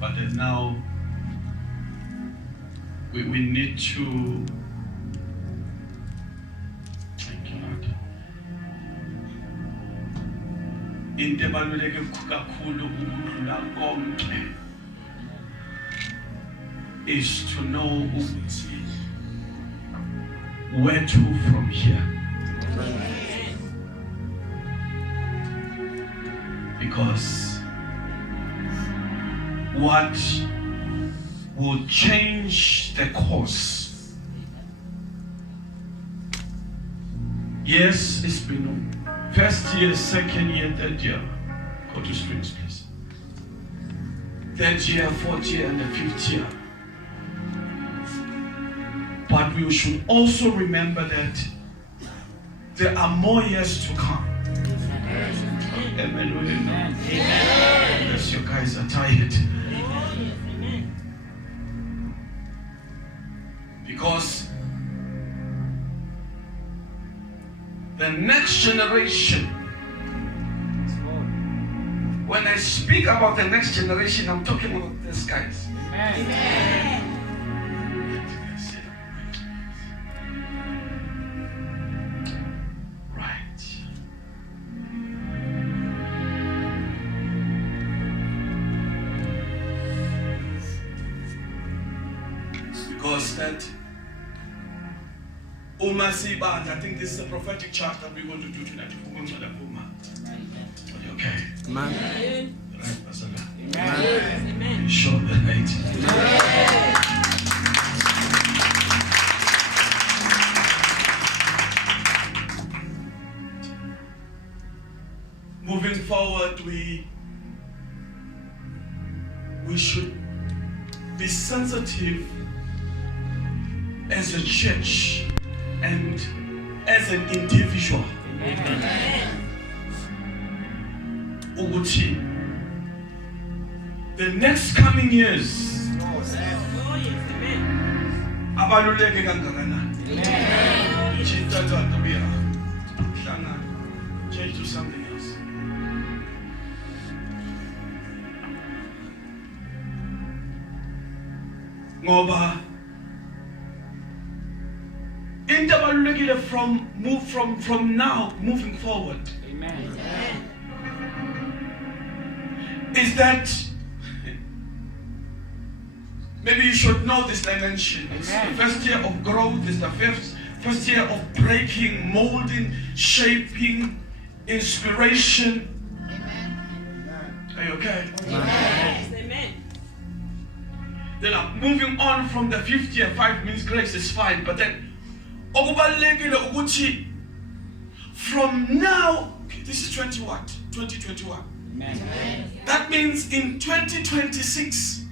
But then now we need to, thank you Lord, into ebaluleke kakhulu ukudlula konke is to know where to from here. Because what will change the course? Yes, it's been first year, second year, third year. Go to strings, please. Third year, fourth year, and the fifth year. But we should also remember that there are more years to come. Amen. Amen. Yes, you guys are tired. Because the next generation, when I speak about the next generation, I'm talking about this, guys. Amen. That I think this is a prophetic chart that we're going to do tonight. Are you okay? Amen. Right, Pastor? Amen. You sure the night? Moving forward, we should be sensitive as a church and as an individual. Uguti, the next coming years, abaluleke kangakanani. Change to something else. Ngoba from now moving forward. Amen. Is that maybe you should know this dimension. It's the first year of growth, it's the first year of breaking, molding, shaping, inspiration. Amen. Are you okay? Amen. Then I'm moving on from the 5th year. 5 means grace is fine, but then from now, this is 2021. Amen. That means in 2026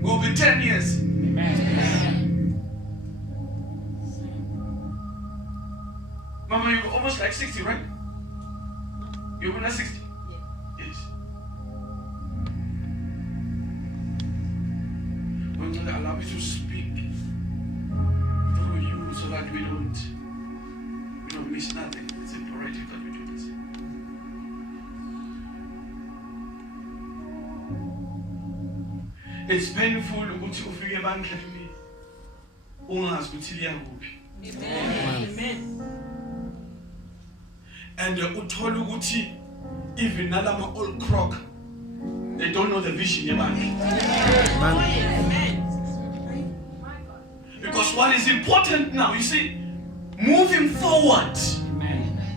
will be 10 years. Amen. Mama, you're almost like 60, right? You're not 60? Yes. We're going to allow me to speak through you so that we don't miss nothing. It's imperative that we do this. It's painful ukuthi ufike bandleni ungazi ukuthi liya kuphi. Amen. And uthola ukuthi even nalama old croc, they don't know the vision yebandla. Amen. Because what is important now, you see, moving forward,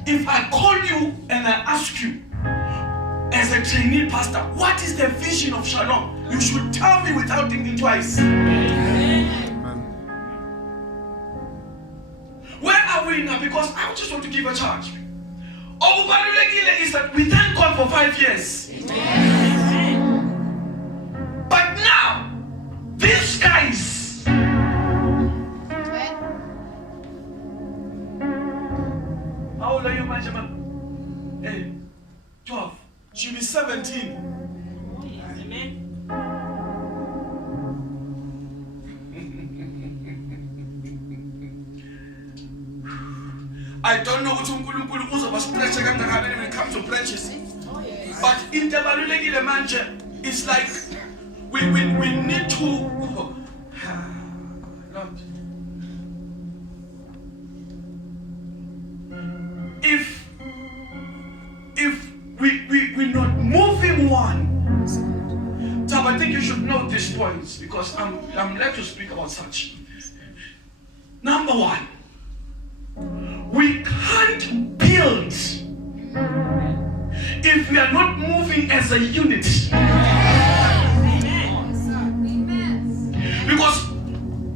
if I call you and I ask you as a trainee pastor, what is the vision of Shalom? You should tell me without thinking twice. Amen. Where are we now? Because I just want to give a charge. Obubalulekile is that we thank God for 5 years. Amen. But now, these guys, how old are you, Benjamin? Hey, 12. She'll be 17. Amen. I don't know what uNkulunkulu uzobasprecha kangakanani when it comes to branches. But in the balulekile manje, it's like we need to, Lord, if we're not moving one, Tab, I think you should know these points because I'm led to speak about such. Number one, we can't build if we are not moving as a unit. Because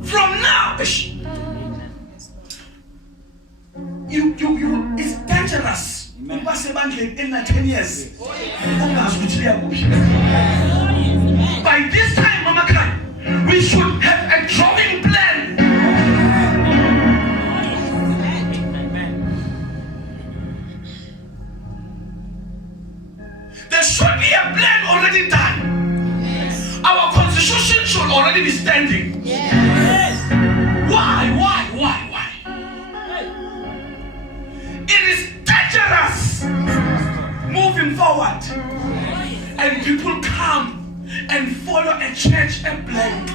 from now, it's dangerous. In 10 years. By this time, Mama Khan, we should have a drawing plan. There should be a plan already done. Our constitution should already be standing. Why? It is dangerous moving forward and people come and follow a church and blank.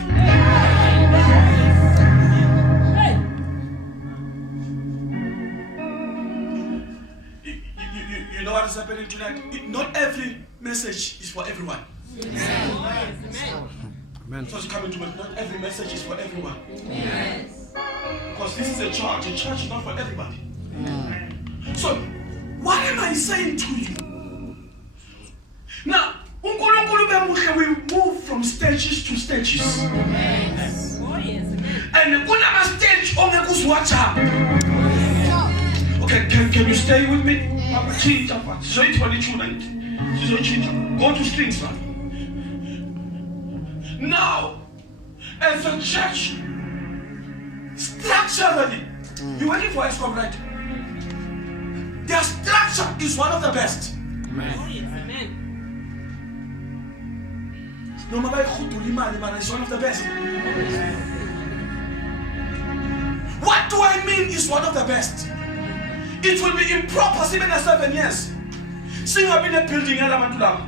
You know what is happening tonight? Not every message is for everyone. Amen. So it's coming to me. Not every message is for everyone. Because this is a church. A church is not for everybody. So, what am I saying to you? Now, we move from stages to stages. And when I'm a stage, watch out. Okay, can you stay with me? Go to strings now. Now, as a church, structurally, you're waiting for ESCOM, right? Their structure is one of the best. Amen. No matter who is one of the best. What do I mean is one of the best? It will be improper even at 7 years. Sing up in a building and I'm to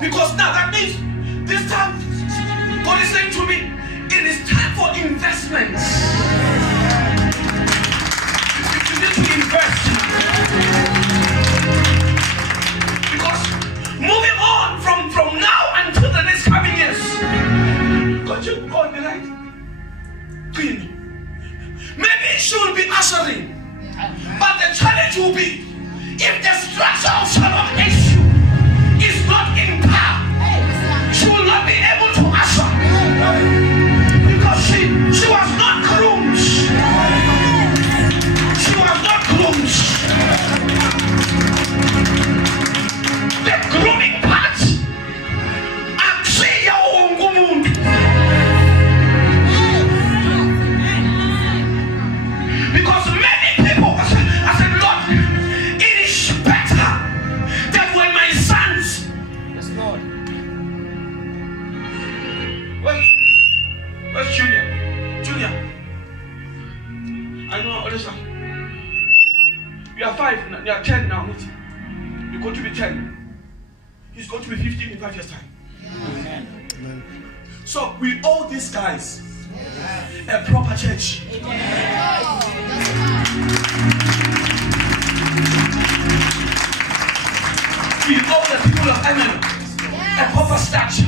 because now that means this time God is saying to me, it is time for investments. You need to invest. Because moving on from now until the next coming years, God you go on the right. Queen. Maybe she will be ushering. But the challenge will be if the structure of Shalom issue is not in power, she will not be able to usher. Because she was not groomed. She was not groomed. The grooming part, because many people, I said, Lord, it is better that when my sons, yes, Lord. Where's Junior? Junior, I know Odessa. We are 5, we are 10 now. You're going to be 10. He's going to be 15 in 5 years' time. Amen. Amen. So we owe these guys a proper church. We owe the people of Emmanuel a proper structure.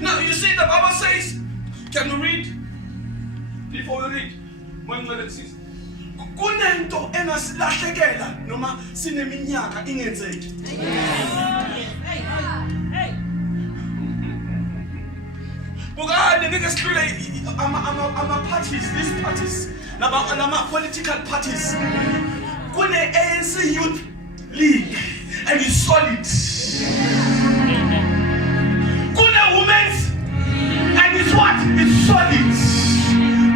Now you see the Bible says, can you read? Before we read, when it says, kunento engasilahlekela noma sineminyaka ingenzeki. Bugani ngeke sidlule ama parties, these parties, nama political parties. Kune ANC Youth League and it's solid. Kune Women's and it's what? It's solid.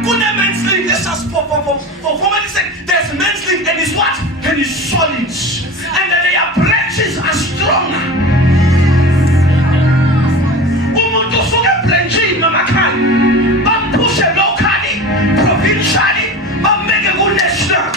Kune Men's League, let's just for formally say there's Men's League and it's what? And it's solid. And then their branches are strong. Umuntu suke branchini namakhaya, bampushe locally, provincially, bambeke ku-national.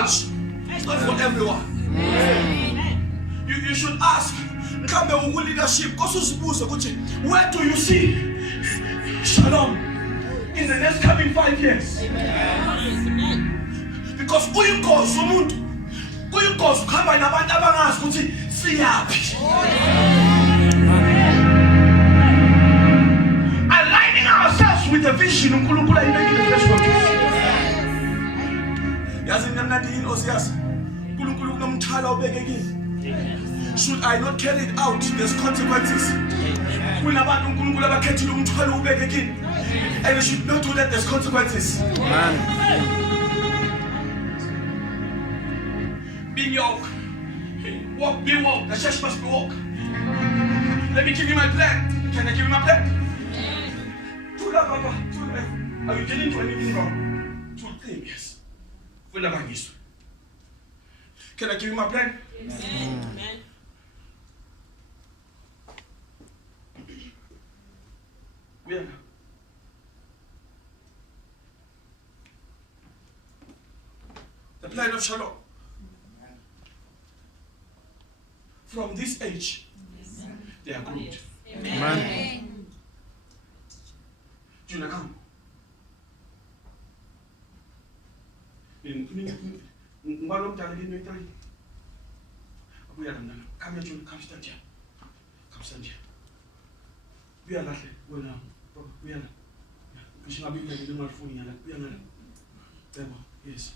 bunch. It's not for everyone. You should ask, leadership, where do you see shalom in the next coming 5 years? Because aligning ourselves with the vision of uNkulunkulu ayibekile phezu kwethu. Yazi nami yini osiyazi uNkulunkulu kunomthala obekekile. Should I not carry it out, there's consequences. Kunabantu uNkulunkulu abakhethile umthwalo ubekekile, and you should not do that, there's consequences. Be yoke. Walk, be woke. The church must be woke. Let me give you my plan. Can I give you my plan? Are you dealing to anything wrong? 2 things. Can I give you my plan? Yes. Amen. Where? The plan of Shalom. From this age, they are good. Amen. Do you come? Come here, come stand here. Come stand here. We are not there. We are not. Yes.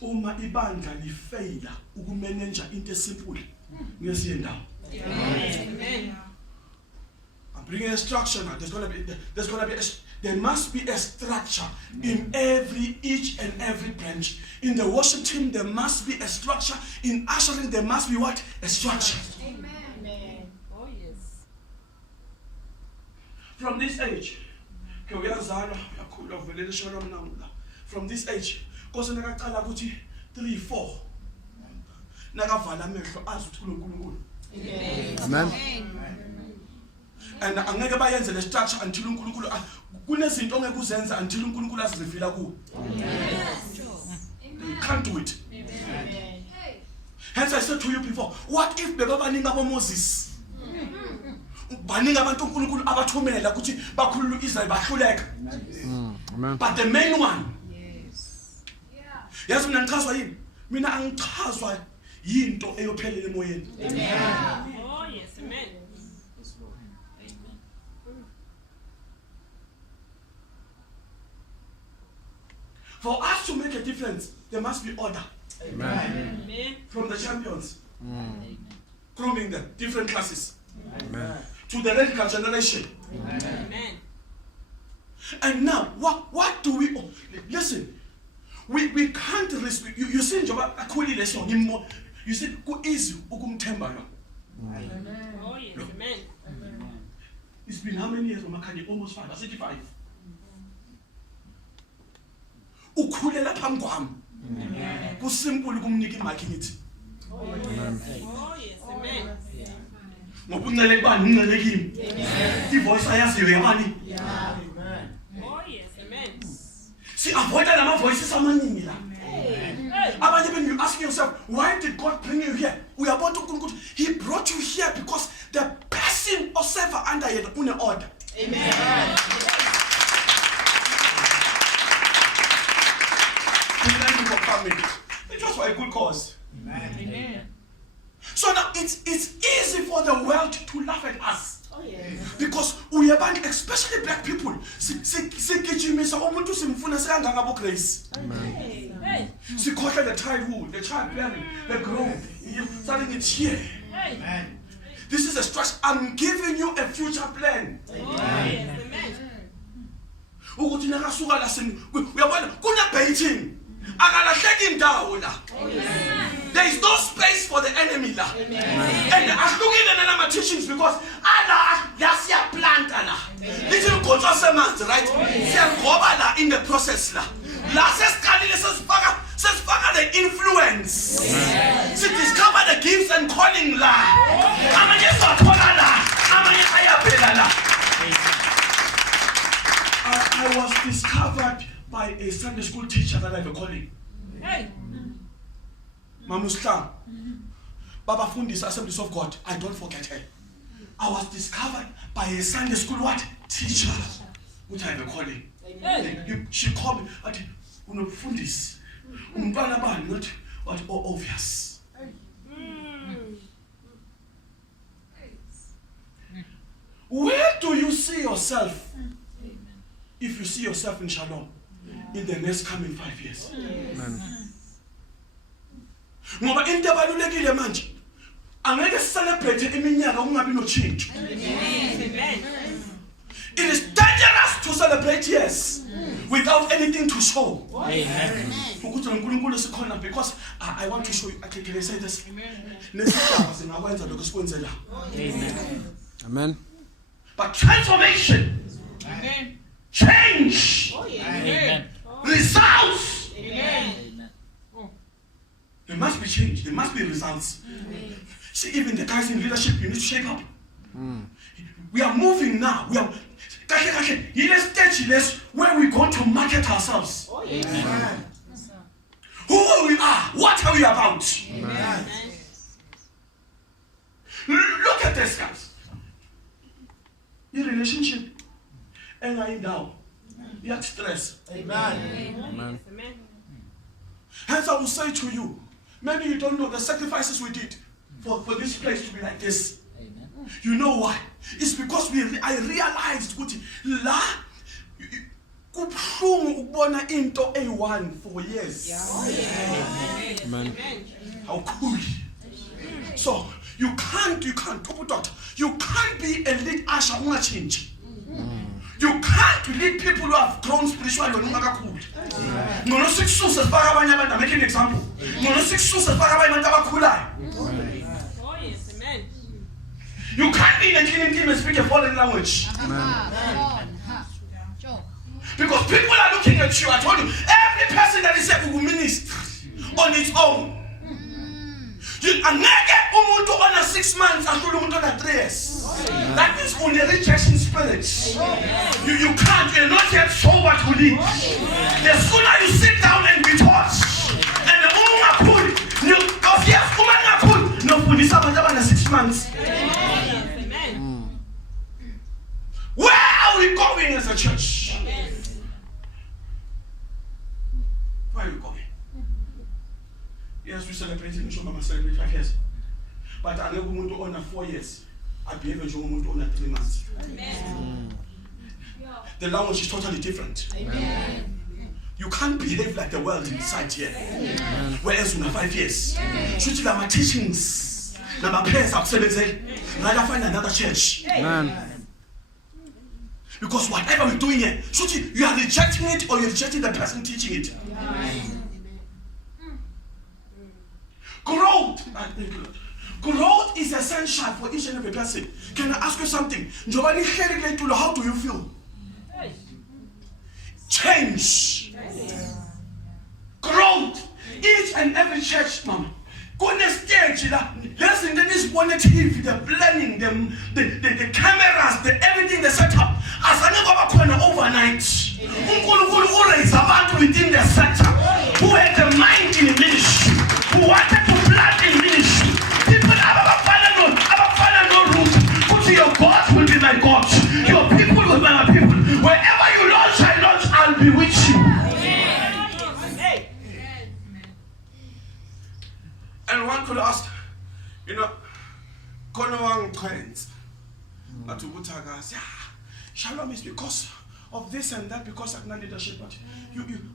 Uma ibandla lifeyila ukumanage into esimple ngesiye ndawo. Amen. I'm bringing a structure now. There must be a structure in each and every branch. In the worship team, there must be a structure. In ushering, there must be what? A structure. Amen. Oh yes. From this age, from this age, because nakaqala ukuthi 3 4 nakavala amehlo azi ukuthi uNkulunkulu. Amen. And angeke bayenze le structure until uNkulunkulu kunezinto ongeke uzenza until uNkulunkulu azivila kuwe. Yes. You can't do it. Amen. Hence I said to you before, what if bebabaninga abo Moses? Baninga abantu uNkulunkulu abathumela ukuthi bakhulule uIsrael bahluleka. Amen. But the main one, yazi mina ngichazwa yini? Mina angichazwa yinto eyophelela emoyeni. Amen. Oh yes, amen. For us to make a difference, there must be order. Amen. Amen. From the champions, grooming them, different classes, amen, to the radical generation. Amen. And now, what do we? Listen. We can't respect you. You see, you see, who is ukumthemba lo? Amen. Oh yes, amen. It's been how many years? Almost 5. I said 5. Ukhulela phambi kwami. Kusimple ukumnika imakhi ngithi. Oh yes, amen. Ngoba uncele bani uncele kimi. Ivoice ayaziyo yabani? Amen. Oh yes, amen. See, avoid the voices amaningi la. Abanye when you ask yourself, why did God bring you here? We are about to conclude. He brought you here because the person of server under you une order. Amen. It was for a good cause. Amen. So now it's easy for the world to laugh at us. Oh, yes. Because we are banned, especially black people. Grace. The childhood, the child planning, the growth. Starting it here. Amen. This is a structure. I'm giving you a future plan. Amen. We are baiting. There is no space for the enemy. And I'm looking at our teachings because that's your plant. Little control semands, right? In the process. The influence. To discover the gifts and calling. I was discovered by a Sunday school teacher that I have a calling. Hey. Mamusla, Baba Fundis, Assemblies of God. I don't forget her. I was discovered by a Sunday school what? Teacher, which I have a calling. She called me, but Fundis, not what obvious. Where do you see yourself if you see yourself in Shalom in the next coming 5 years? Ngoba into ebalulekile manje angeke celebrate iminyaka ungabi no change. It is dangerous to celebrate years without anything to show. Because I want to show you. Can I say this? Amen. But transformation, change, results. There must be change. There must be results. See, even the guys in leadership, you need to shape up. We are moving now. We are in a stage where we're going to market ourselves. Who we are, what are we about? Look at this, guys. Your relationship, and I now, you have stress. Amen. Hence, I will say to you, maybe you don't know the sacrifices we did for this place to be like this. You know why? It's because I realized la kubhlungu ukubona into A1 for years. Amen. How cool. So you can't doctor. You can't be a lead usher unga change. You can't lead people who have grown spiritually on unga. Ngono sikususa sifaka abanye abantu, make an example. Ngono sikususa sifaka abanye abantu abakhulayo. You can't be in a cleaning team and speak a foreign language. Because people are looking at you. I told you, every person that is a ministry on its own. You are naked umuntu on a 6 months and umuntu on a 3 years. That is on the rejection spirit. You can't, you're not yet sober to lead. The sooner you sit down and be taught, and the more you of yes, no fundisa abantu 6 months. Where are we going as a church? Where are we going? Yes, we celebrate in Shoma 75 years. But I know umuntu on 4 years. I behave as umuntu on 3 months. The language is totally different. Amen. You can't behave like the world inside here. Whereas you 5 years. Should my teachings, my prayers are rather find another church. Amen. Because whatever we're doing here, you are rejecting it or you're rejecting the person teaching it. Growth is essential for each and every person. Can I ask you something? How do you feel? Change. Growth. Each and every church, mama. Go on the stage, listen to this one TV, the planning, the cameras, the everything, the setup. As I never go overnight. Within the sector who had the mind in ministry, who wanted to plant in ministry. People have no root. Put your God will be my God. Your people will be my people. Wherever you launch, I'll be with you. And one could ask, Konowang friends, Shalom is because of this and that, because of non-leadership. But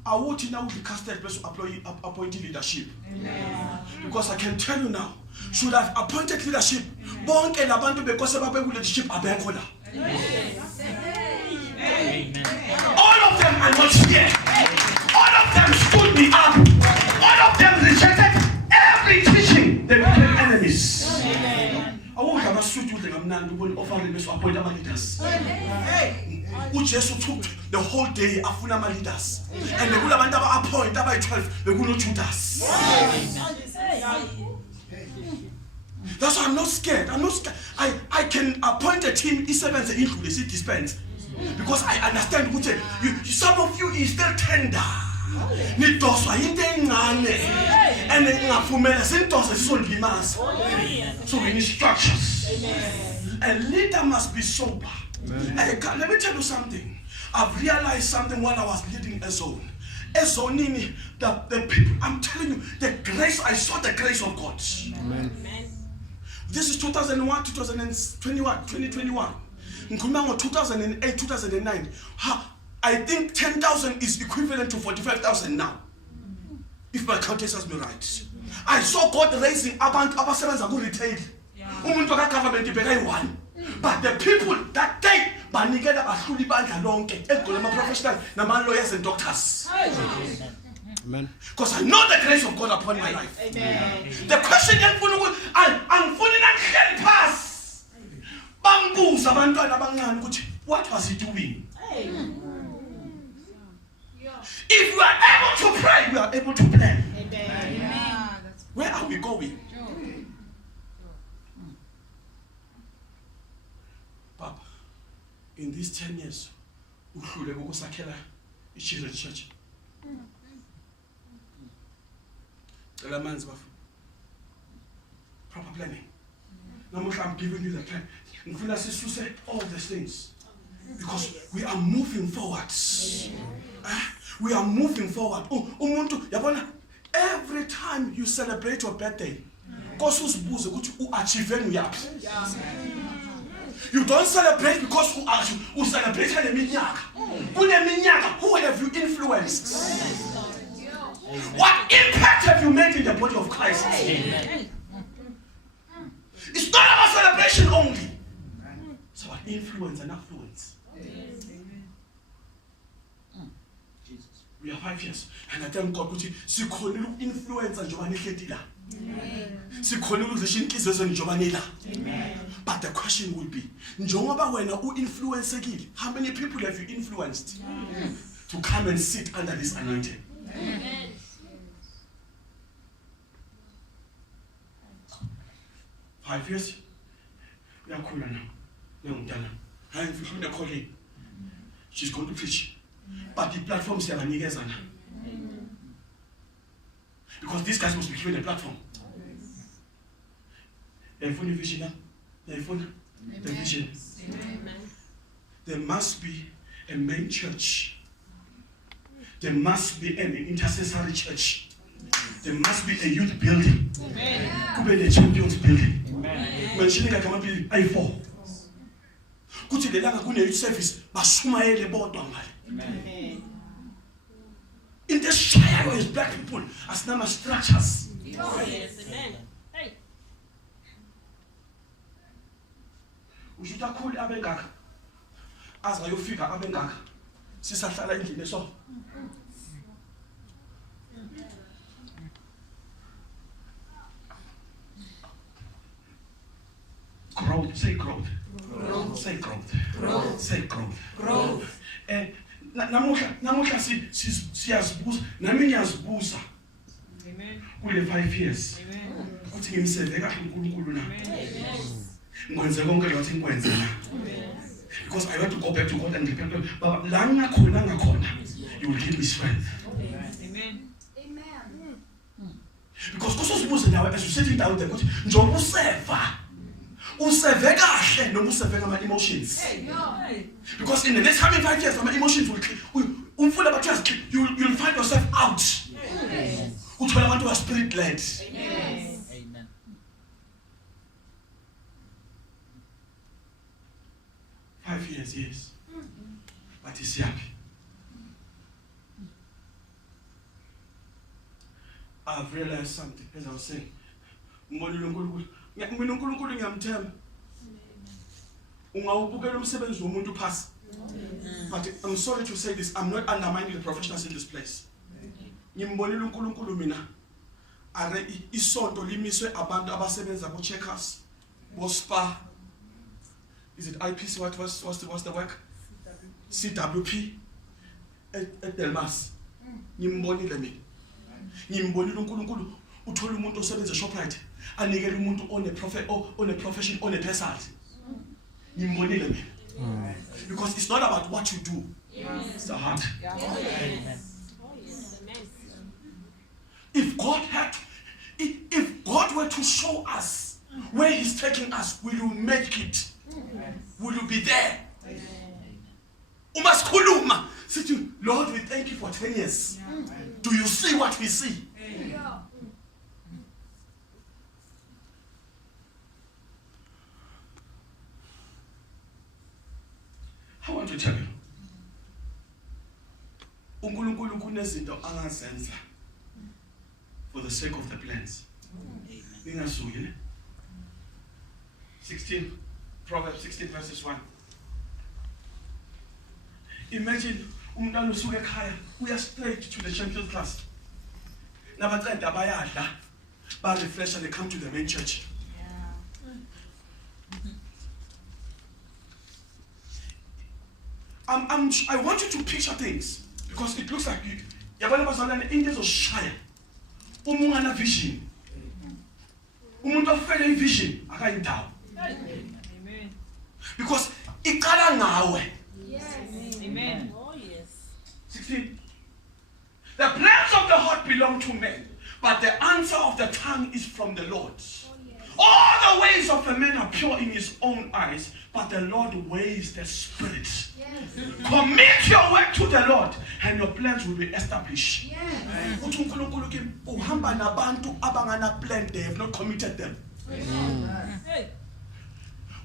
I would now be casted as appointed leadership. Amen. Because I can tell you now, should have appointed leadership, born and abandoned because of leadership are being called. All of them are not here. All of them stood me up. All of them rejected every teaching. They became enemies. I won't have a suit with them. I'm not offering to appoint my leaders. Ujesu took the whole day afuna my leaders. And they would have appointed by 12. They would not shoot us. That's why I'm not scared. I'm not scared. I can appoint a team. E7 is included. It dispense. Because I understand some of you is still tender. Nidoswa into encane and ngafumela sindosa sisondlimaza. So we need structures. A leader must be sober. Let me tell you something. I've realized something while I was leading a zone. A zone, the people, I'm telling you, the grace, I saw the grace of God. Amen. This is 2001, 2021. In 2008, 2009. I think 10,000 is equivalent to 45,000 now. If my count serves me right. I saw God raising abantu abasebenza ku retail. Umuntu ka government ibeka one. But the people that day banikela bahluli bandla lonke egolama professional nama lawyers and doctors. Amen. Because I know the grace of God upon my life. Amen. The question I'm fully not pass. Bambuza abantwana abancane ukuthi what was he doing? If we are able to pray, we are able to plan. Amen. Where are we going? Papa, in these 10 years, uhlule ukusakhela i-children's church. Proper planning. Namuhla I'm giving you the plan. Ngifuna sisuse all these things. Because we are moving forward. We are moving forward. Umuntu yabona, every time you celebrate your birthday, Nkosi uzibuze ukuthi u-achieve uyaphi. You don't celebrate because you celebrate leminyaka. Kuleminyaka, who have you influenced? What impact have you made in the body of Christ? It's not about celebration only. It's about influence and affluence. We are 5 years, and I thank God ukuthi sikhonile uku-influence njengoba nihleti la. Sikhonile ukudlisha inhliziyo njengoba nila. But the question will be, njengoba wena u-influenceekile, how many people have you influenced to come and sit under this anointing? 5 years? Uyakhula now. Ngiyangidala. Hayi ngifuna a colleague. She's going to preach. But the platform siyabanikeza na. Because these guys must be given a platform. Yayifuna vision na. Yayifuna the vision. There must be a main church. There must be an intercessory church. There must be a youth building. Kube ne champions building. Mentioning kama building I4. Kuthi lelanga kune youth service bashumayele bodwa ngale. In this trial is black people as nama structures. Yes, amen. Hey. Ushuta khuli abengaka. Aza yofika abengaka. Sisahlala endlini so. Growth, say growth. Growth. Say growth. Growth. Say growth. Growth. And namuhla siyazibuza nami ngiyazibuza. Amen. Kule 5 years. Amen. Kuthi ngimseve kahle uNkulunkulu na. Amen. Ngwenze konke lokho engikwenza na. Amen. Because I want to go back to God and repent. Baba la ngakhona you will give me strength. Amen. Amen. Because kusozibuza nawe as you sitting down there ukuthi njengoba useve kahle noma useve ngama emotions. Because in the next coming 5 years, my emotions will you'll find yourself out. Uthola abantu wa spirit led. Amen. 5 years, yes. But it's happy. I've realized something as I was saying. Mina uNkulunkulu ngiyamthemba. Ungawubukela umsebenzi womuntu phasi. But I'm sorry to say this, I'm not undermining the professionals in this place. Ngimbonile uNkulunkulu mina. Are isonto limiswe abantu abasebenza ku Checkers, Spa. Is it IPC? What's the work? CWP at Delmas. Ngimbonile mina. Ngimbonile uNkulunkulu uthola umuntu osebenza Shoprite. Anikele umuntu on a profession on a personality. Ngimbonile mina. Because it's not about what you do. It's the heart. If God were to show us where He's taking us, will you make it? Will you be there? Umaskhuluma. Say, Lord, we thank you for 10 years. Do you see what we see? I want to tell you, uNkulunkulu kunezinto angazenza for the sake of the plans. Ningasukile. 16, Proverbs 16 verses 1. Imagine umntwana usuka ekhaya uya straight to the champions class. Nabaqeda bayadla, ba refresh and they come to the main church. I want you to picture things because it looks like yabona bazalwane into ezoshaya uma ungana vision. Umuntu ofele ivision akayindawo. Amen. Because iqala ngawe. Yes. Amen. Oh yes. 16. The plans of the heart belong to men, but the answer of the tongue is from the Lord. Oh, yes. All the ways of a man are pure in his own eyes, but the Lord weighs the spirit. Yes. Commit your work to the Lord, and your plans will be established. Yes. Uhamba nabantu abangana plan, they have not committed them.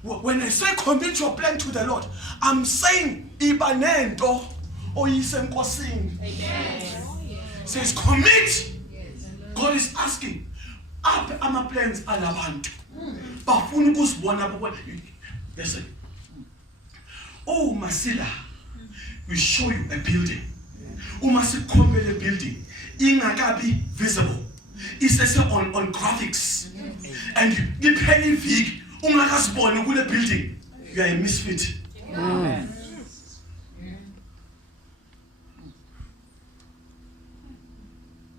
When I say commit your plan to the Lord, I'm saying ibanento oyisenkosini. Says commit. God is asking, up ama plans alabantu. Bafuna ukuzibona bona. Listen. Oh Masila, we show you a building. Umasikhombele building ingakabi visible. It's on graphics. And you penny vig ungakasibona kule building. You are a misfit.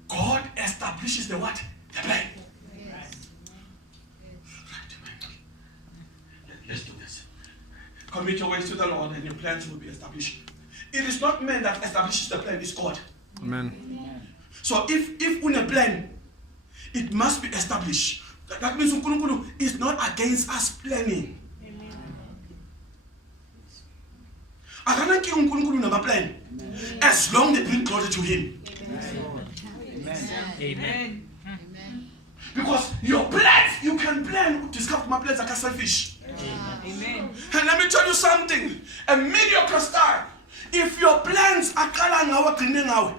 God establishes the what? The plan. Let's do this. Commit your ways to the Lord and your plans will be established. It is not man that establishes the plan, it's God. Amen. So if on a plan, it must be established. That means uNkulunkulu is not against us planning. Akanaki uNkulunkulu nama plan. As long they bring glory to Him. Amen. Because your plans, you can plan, discover my plans are selfish. Amen. And let me tell you something, a mediocre star, if your plans are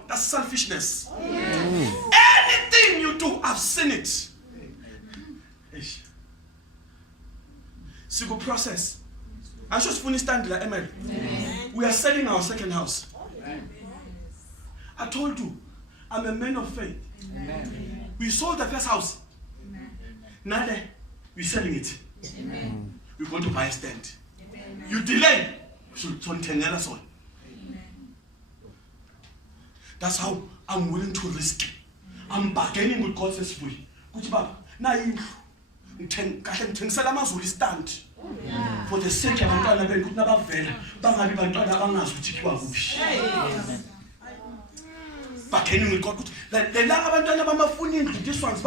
that's selfishness. Anything you do, I've seen it. Single process. I just finished standing like Emily. We are selling our second house. I told you, I'm a man of faith. We sold the first house. Now we're selling it. We're going to buy a stand. You delay. That's how I'm willing to risk. I'm bargaining with God this way. Stand for the sake of bargaining with God. This one's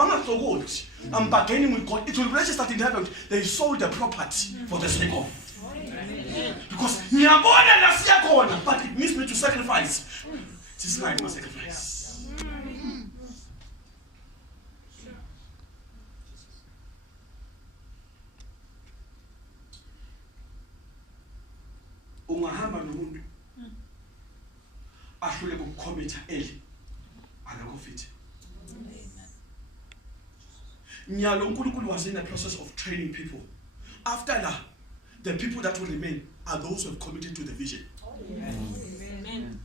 I'm bargaining with God. It will register in heaven. They sold the property for the sake of. Because but it needs me to sacrifice. This is not my sacrifice. Ungahamba nomuntu ahlule kumcommitha eli akakho fit. Nyalo uNkulunkulu was in the process of training people. After that, the people that will remain are those who have committed to the vision. Amen.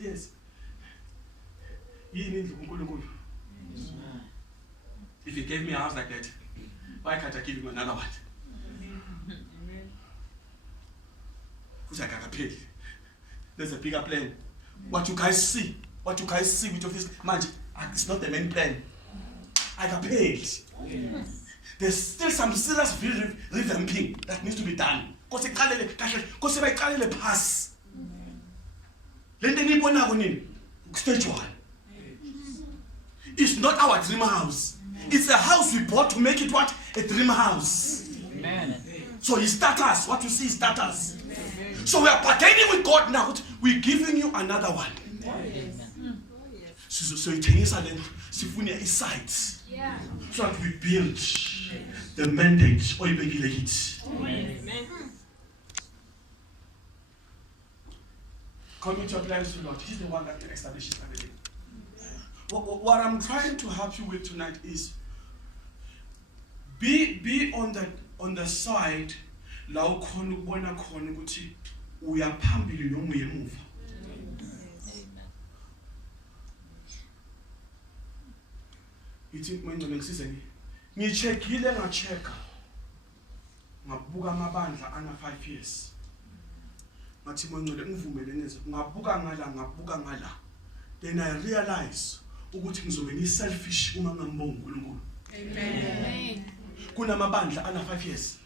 Yes. If he gave me a house like that, why can't I give him another one? There's a bigger plan. What you guys see with your this magic, It's not the main plan. I got paid. There's still some serious revamping that needs to be done. Because I pass. Stage 1. It's not our dream house. It's a house we bought to make it what? A dream house. Amen. So he status. What you see is status. So we are partnering with God now. We're giving you another one. So it is a site. So that we build the mandate or it. Commit your plans to Lord. He's the one that establishes everything. What I'm trying to help you with tonight is be on the side la ukhona ukubona khona ukuthi uyaphambili noma uyemuva. Ithi manje ngisizeni ngicheckile ngachecka ngabuka amabandla ana 5 years. Ngathi manje ngivumele neze ngabuka ngala then I realize ukuthi ngizobe ni selfish uma ngambonga uNkulunkulu. Amen. Kuna mabandla ana 5 years.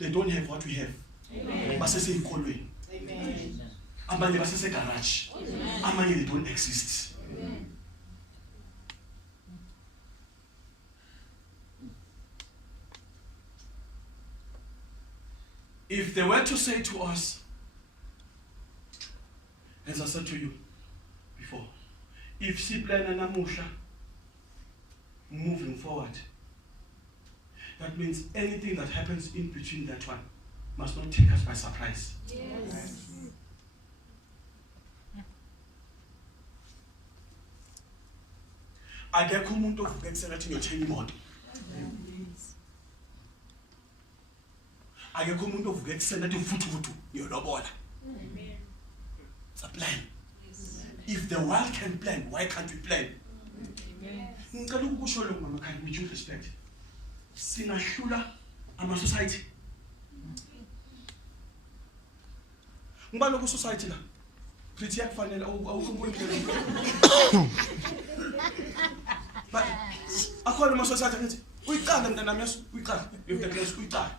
They don't have what we have. Amen. Basese ikolweni. Amen. Abanye basese garage. Abanye they don't exist. Amen. If they were to say to us, as I said to you before, if she plan namusha moving forward, that means anything that happens in between that one must not take us by surprise. Yes. Akekho umuntu ovuka ekuseni ngiyothenga imoto. Akekho umuntu ovuka ekuseni athi futhu ngiyolobola. It's a plan. If the world can plan, why can't we plan? Ngicela ukusho lokho mama khaya with due respect. Singahlula ama society. Ngibalo ku society la. Pretty yakufanele awukhumbuke. But akhona ama society ngithi uyiqala mntanami yaso uyiqala uyiqala.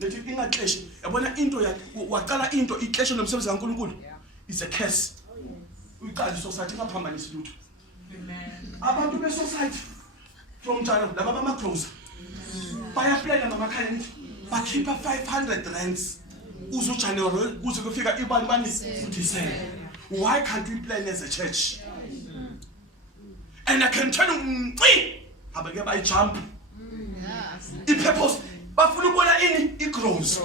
Lethi ingaqeshi yabona into waqala into iqeshe nomsebenzi kaNkulunkulu. It's a curse. Uyiqala society ngaphambanisi lutho. Amen. Abantu be society from China laba bama close. Bayaplan mama khaya nithi bakhipha 500 rands uzo January kuze kufika ibani December. Why can't we plan as a church? And I can tell you abake bay jump. I purpose bafuna ukubona ini it grows.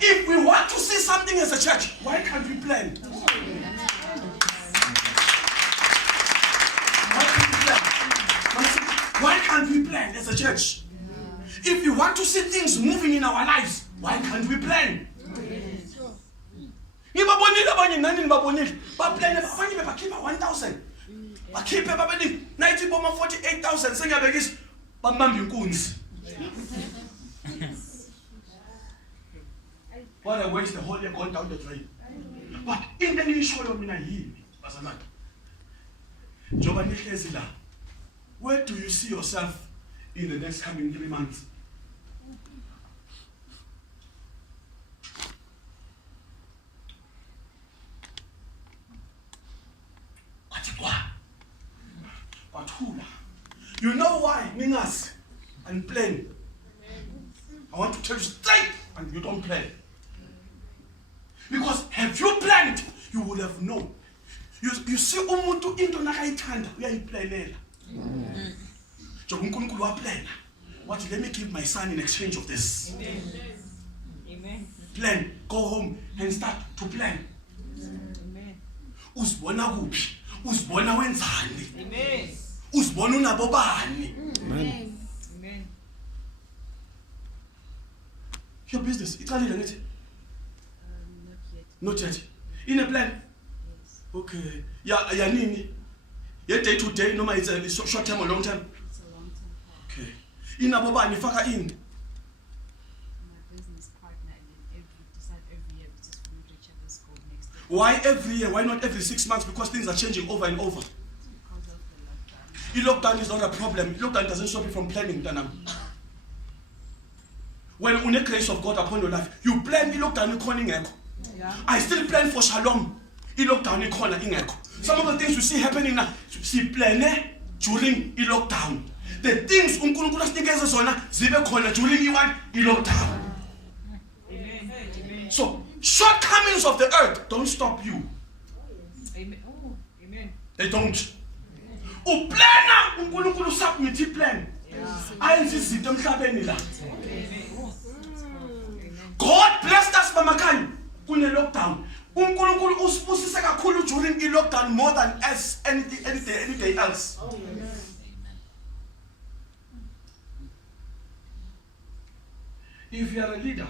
If we want to see something as a church, why can't we plan? Why can't we plan as a church? If we want to see things moving in our lives, why can't we plan? Ngibabonile abanye nani ngibabonile baplan abanye bebakhipha 1000 bakhiphe babeni 90 boma 48000 sengiyabekisa bamamba inkunzi. What a waste, the whole year gone down the drain. But in the ngishoyo mina yini bazalwane? Njoba nihlezi la. Where do you see yourself in the next coming 3 months? But who? You know why Ningas and plan? I want to tell you straight, and you don't plan. Because have you planned, you would have known. You see umuntu into nakayithanda uyayiplanela. Njengoba uNkulunkulu waplana. What, let me give my son in exchange of this. Amen. Plan, go home and start to plan. Amen. Uzibona kuphi? Uzibona wenzani? Amen. Uzibona unabo bani? Amen. Amen. Your business, iqalile ngithi? Not yet. Not yet. In a plan? Yes. Okay. Ya nini? Ye day to day noma it's a short term or long term? It's a long term plan. Okay. Inabo bani faka in? My business partner, and then we decide every year we just reach each other's goal next year. Why every year? Why not every 6 months? Because things are changing over and over. Because of the lockdown. I-lockdown is not a problem. I-lockdown doesn't stop you from planning, Tanam. When you grace of God upon your life, you plan I-lockdown ikhona ingekho. I still plan for shalom. I-lockdown ikhona ingekho. Some of the things you see happening now, see plan during I-lockdown. The things uNkulunkulu asinikeza zona zibe khona during I-lockdown. Amen. So shortcomings of the earth don't stop you. Amen. Oh, amen. They don't. Uplana uNkulunkulu submit iplan. Ayenza izinto emhlabeni la. God blessed us bamakhaya kune lockdown. uNkulunkulu usibusise kakhulu during I-lockdown more than as any day else. If you are a leader,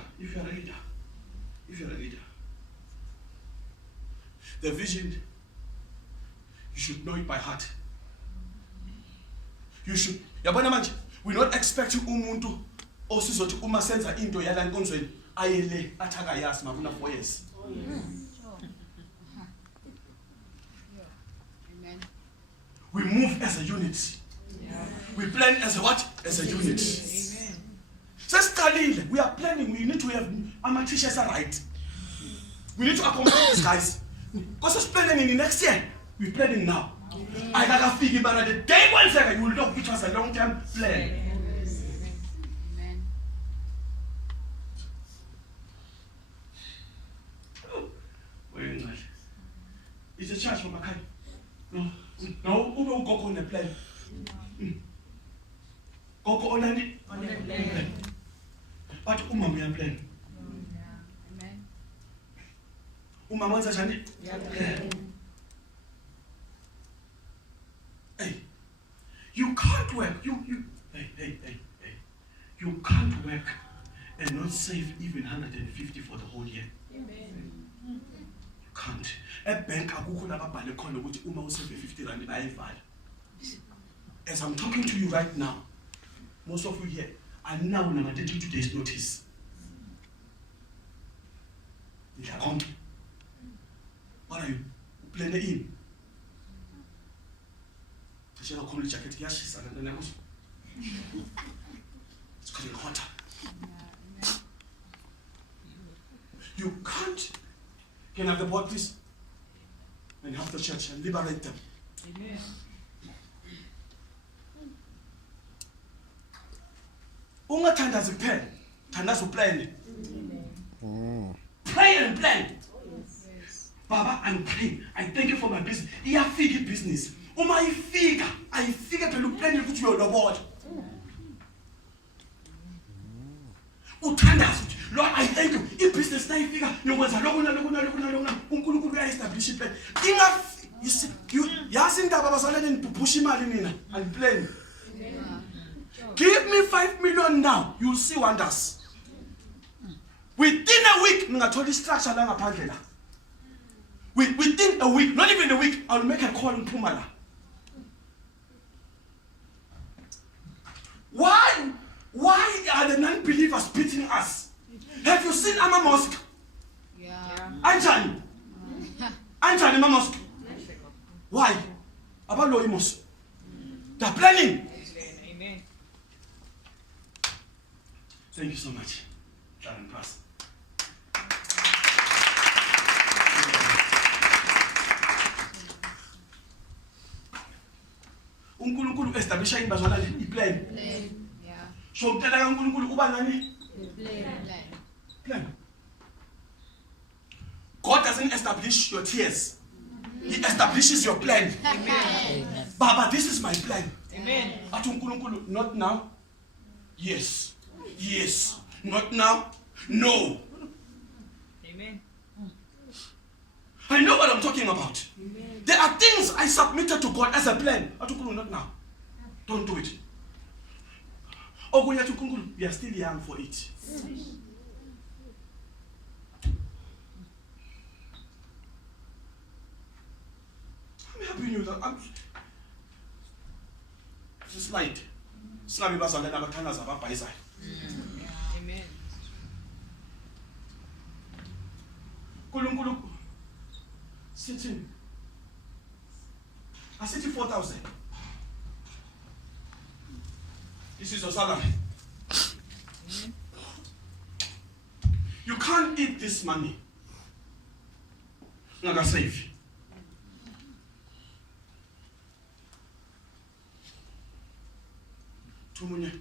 the vision, you should know it by heart. You should. Yabona manje, we're not expecting umuntu osizothi uma senza into yala nkonzweni ayele athaka yasi mabuna 4 years. Amen. We move as a unit. We plan as a what? As a unit. Sesiqalile, we are planning. We need to have ama-teachers are right. We need to accommodate these guys. Because it's planning in the next year. We're planning now. I got figure, but the day one second, you will know it was a long-term plan. Amen. It's a church for Makai. No, who will go on the plan? Go on the plan. But Uma we are plan. Amen. Uma wants a chance. Hey, you can't work. Hey. You can't work and not save even 150 for the whole year. You can't. A bank akukho lababhale khona ukuthi uma usave 50 rand bayivala. As I'm talking to you right now, most of you here are now on a 32 days notice. What are you? Plan in. It's getting hotter. You can't. Can I have the board, please? And help the church and liberate them. Amen. Ungathandazi kuphela, thandaza uplan. Pray and plan. Yes. Baba, I'm praying. I thank you for my business. Iyafika business. Uma ayifika phela uplan ukuthi uyolobola. Uthandaza ukuthi, Lord, I thank you. Business nayifika yokwenza lokuna uNkulunkulu uyaestablish iplan. Yazi indaba bazalwane nibhubhusha imali nina and plan. Give me 5 million now, you'll see wonders. Within a week, ningathola structure la ngaphandle la. Within a week, not even a week, I'll make a call in Pumala. Why are the non-believers beating us? Have you seen Ama Mosque? Yeah. Anjani Ama Mosque. Why? About Loimos. They're planning. Amen. Thank you so much. Karen Pass. uNkulunkulu establisha imbazwana iplan. Yeah. So mtela kaNkulunkulu uba nani? Plan. God doesn't establish your tears. He establishes your plan. Amen. Baba, this is my plan. Amen. Atu uNkulunkulu, not now. Yes. Not now. No. Amen. I know what I'm talking about. There are things I submitted to God as a plan. Atu uNkulunkulu, not now. Don't do it. Atu uNkulunkulu, we are still young for it. I'm helping you. It's a slide. Slabi bazalwane abathandaza ababhayisayo. Amen. Sitting. I said 4,000. This is your salary. You can't eat this money. Not gonna save. Tumunye.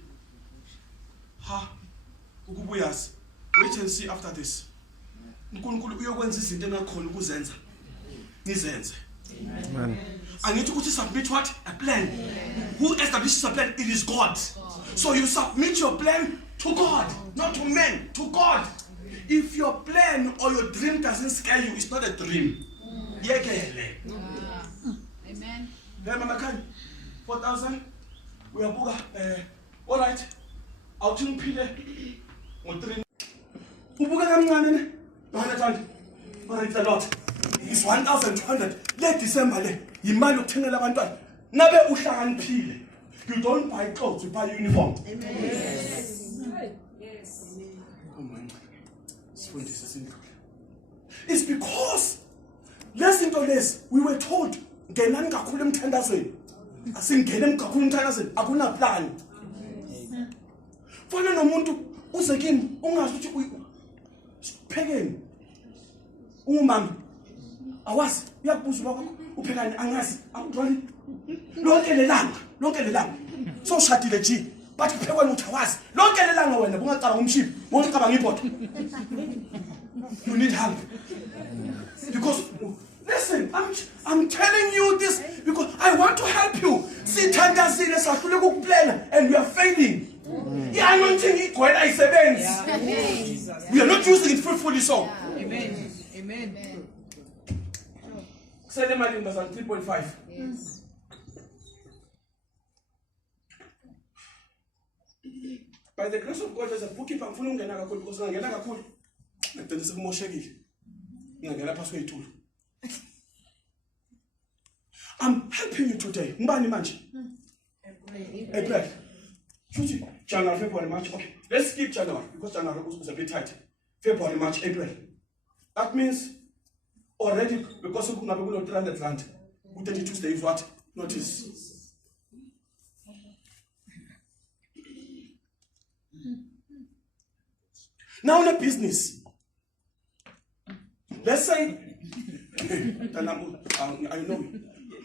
Ha. Ukubuyas. Wait and see after this. uNkulunkulu uyokwenza izinto engakhona ukuzenza. Nizenze. Amen. I need to submit what? A plan. Who establishes a plan? It is God. So you submit your plan to God, not to men, to God. If your plan or your dream doesn't scare you, it's not a dream. Amen. Hey, Mama Khan, 4,000. We are boga. All right. I'll tell Peter. Ubuga kamncane ne? 100. All right, a lot. It's 1,200. Let December le. Imali yokuthengela abantwana. Nabe uhlakaniphile. You don't buy clothes, you buy uniform. Amen. Yes. Come on. It's because we were told ngenani kakhulu emthandazweni. Asingene kakhulu emthandazweni, akuna plan. Fana nomuntu uze kimi ungazi ukuthi uphekeni. Umama awazi uyakubuza kwakho uphekani angazi awudwali lonke lelanga so shadile nje bathi kuphekwa ukuthi awazi lonke lelanga wena bungacabanga umshiphi wonqaba ngibhoda. You need help because listen, I'm telling you this because I want to help you. Sithandazile sahlule ukuplana and we are failing. Yeah, I'm not saying it when I say we are not using it fruitfully so. Amen. Amen. Say the money was on 3.5. Yes. By the grace of God, there's a bookkeeper ngifuna ungena kakhulu because ngingena kakhulu. Ngidinga sekumoshekile. Ngingena phakathi kwethulo. I'm helping you today. Ngibani manje? April. Futhi January, February, March. Okay. Let's skip January because January is a bit tight. February, March, April. That means already because of kungabe kulo 300 rand. Ku-32 days what? Notice. Now in a business, let's say, I know you.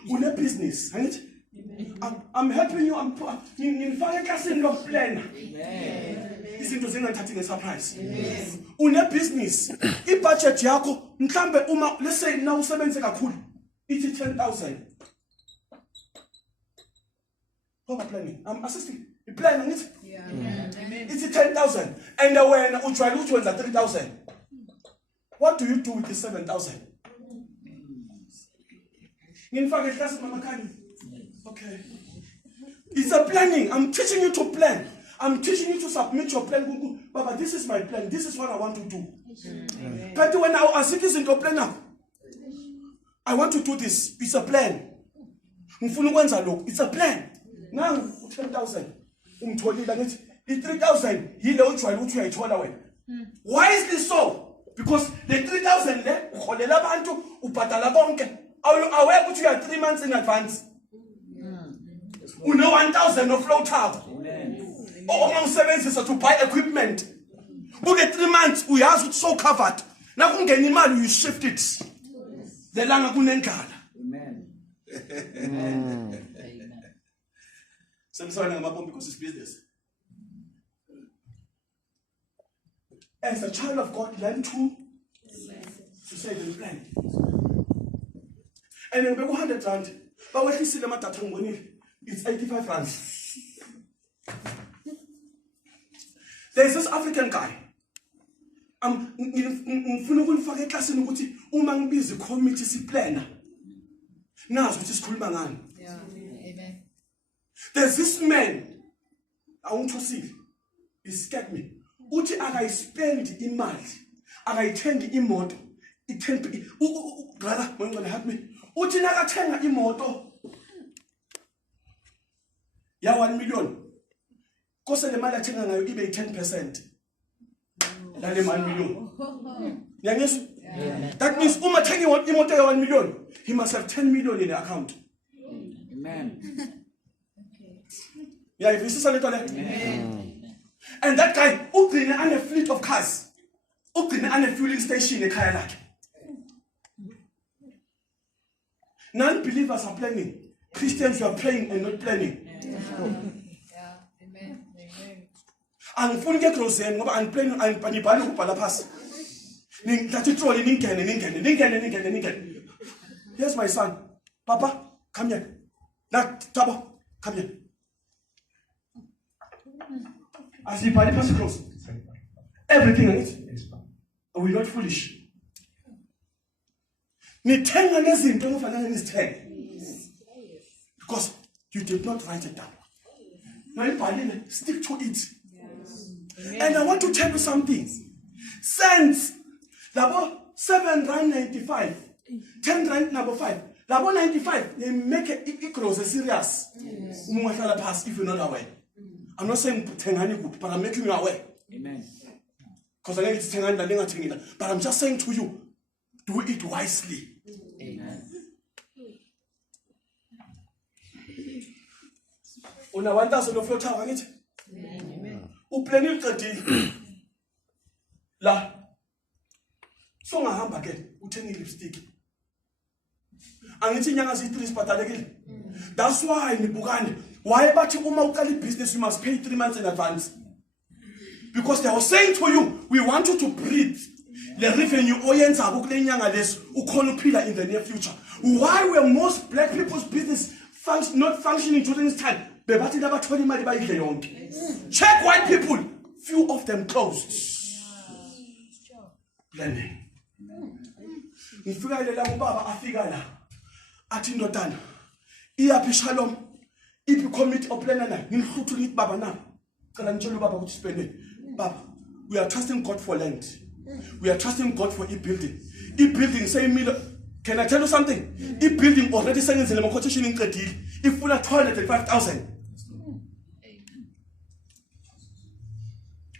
In a business, right? I'm helping you. I'm in no plan. Izinto zingathathi ngesurprise. Une business, i-budget yakho mhlambe uma let's say now usebenze kakhulu ithi 10,000. What planning? I'm assisting. The plan is it's 10,000 and when ujwayele ukuthi wenza 3,000. What do you do with the 7,000? Ngifake class Mama Kani. Okay. It's a planning. I'm teaching you to plan. I'm teaching you to submit your plan. Baba, this is my plan. This is what I want to do. But when I see this into plan now, I want to do this. It's a plan. It's a plan. Now 10,000. The 3,000 yile ujwayele ukuthi uyayithola wena. Why is this so? Because the 3,000 le ukholela abantu ubhadala bonke. Aware ukuthi you are 3 months in advance. You know 1,000 of flow tab. Or usebenzisa to buy equipment. Kule 3 months uyazi ukuthi so covered. Na kungena imali you shift it. The langa kunendlala. Amen. Semsana ngamapompi because it's business. As a child of God, learn to say the plan. And then 100 rand, but when you see the matter, it's 85 rands. There's this African guy. Ngifuna ukunifaka eklasini ukuthi uma ngibiza committee siplana. Nazi ukuthi sikhuluma ngani. Yeah. Amen. There's this man. I want to see. He scared me. Uthi akayispend imali. Akayithenga imoto. Brother, ngicela help me. Uthi nakathenga imoto ya 1 million. Kose le mali athenga ngayo ibe 10%. Lale 1 million. Yangizwa? That means uma thengi imoto ya 1 million, he must have 10 million in the account. Amen. Yeah, if you see something like that. And that guy, ugcine ane fleet of cars. Ugcine ane fueling station ekhaya lakhe. Non-believers are planning. Christians are praying and not planning. Yeah. Amen. Amen. Angifuni ke close ngoba aniplanning anibhali ukubhala phasi. Ningithatha itroli ningene. Here's my son. Papa, come here. Now, Tabo, come here. As he body passes close. Everything in it. Are we not foolish? Nithenga nezinto okufanele nizithenge. Because you did not write it down. Now ibhalile, stick to it. And I want to tell you something. Since labo 7 rand 95, 10 rand number 5. Labo 95, they make it close serious. If you're not aware. I'm not saying tengani good, but I'm making you aware. Amen. Because I know it's tengani, but I'm just saying to you, do it wisely. Amen. Una 1,000 of your tower, it? Uplenil kadi la so ngahamba ke uthengi lipstick angithi inyanga zi3 sibhadalekile. That's why nibukane why bathi uma uqala business you must pay 3 months in advance, because they were saying to you we want you to breathe the revenue oyenza kule nyanga leso ukhona uphila in the near future. Why were most black people's business not functioning during this time? Bebathi labatholi imali bayidle yonke. Check white people, few of them closed. Planning. Ngifika lela ngubaba afika la athi ndodana iyaphi Shalom iphi committee oplana la ngihluthula ngithi baba na cela ngitshela ubaba ukuthi spende. Baba, we are trusting God for land, we are trusting God for e-building say million. Can I tell you something? E-building already sengenzile ama quotation ngiqedile ifuna 205,000.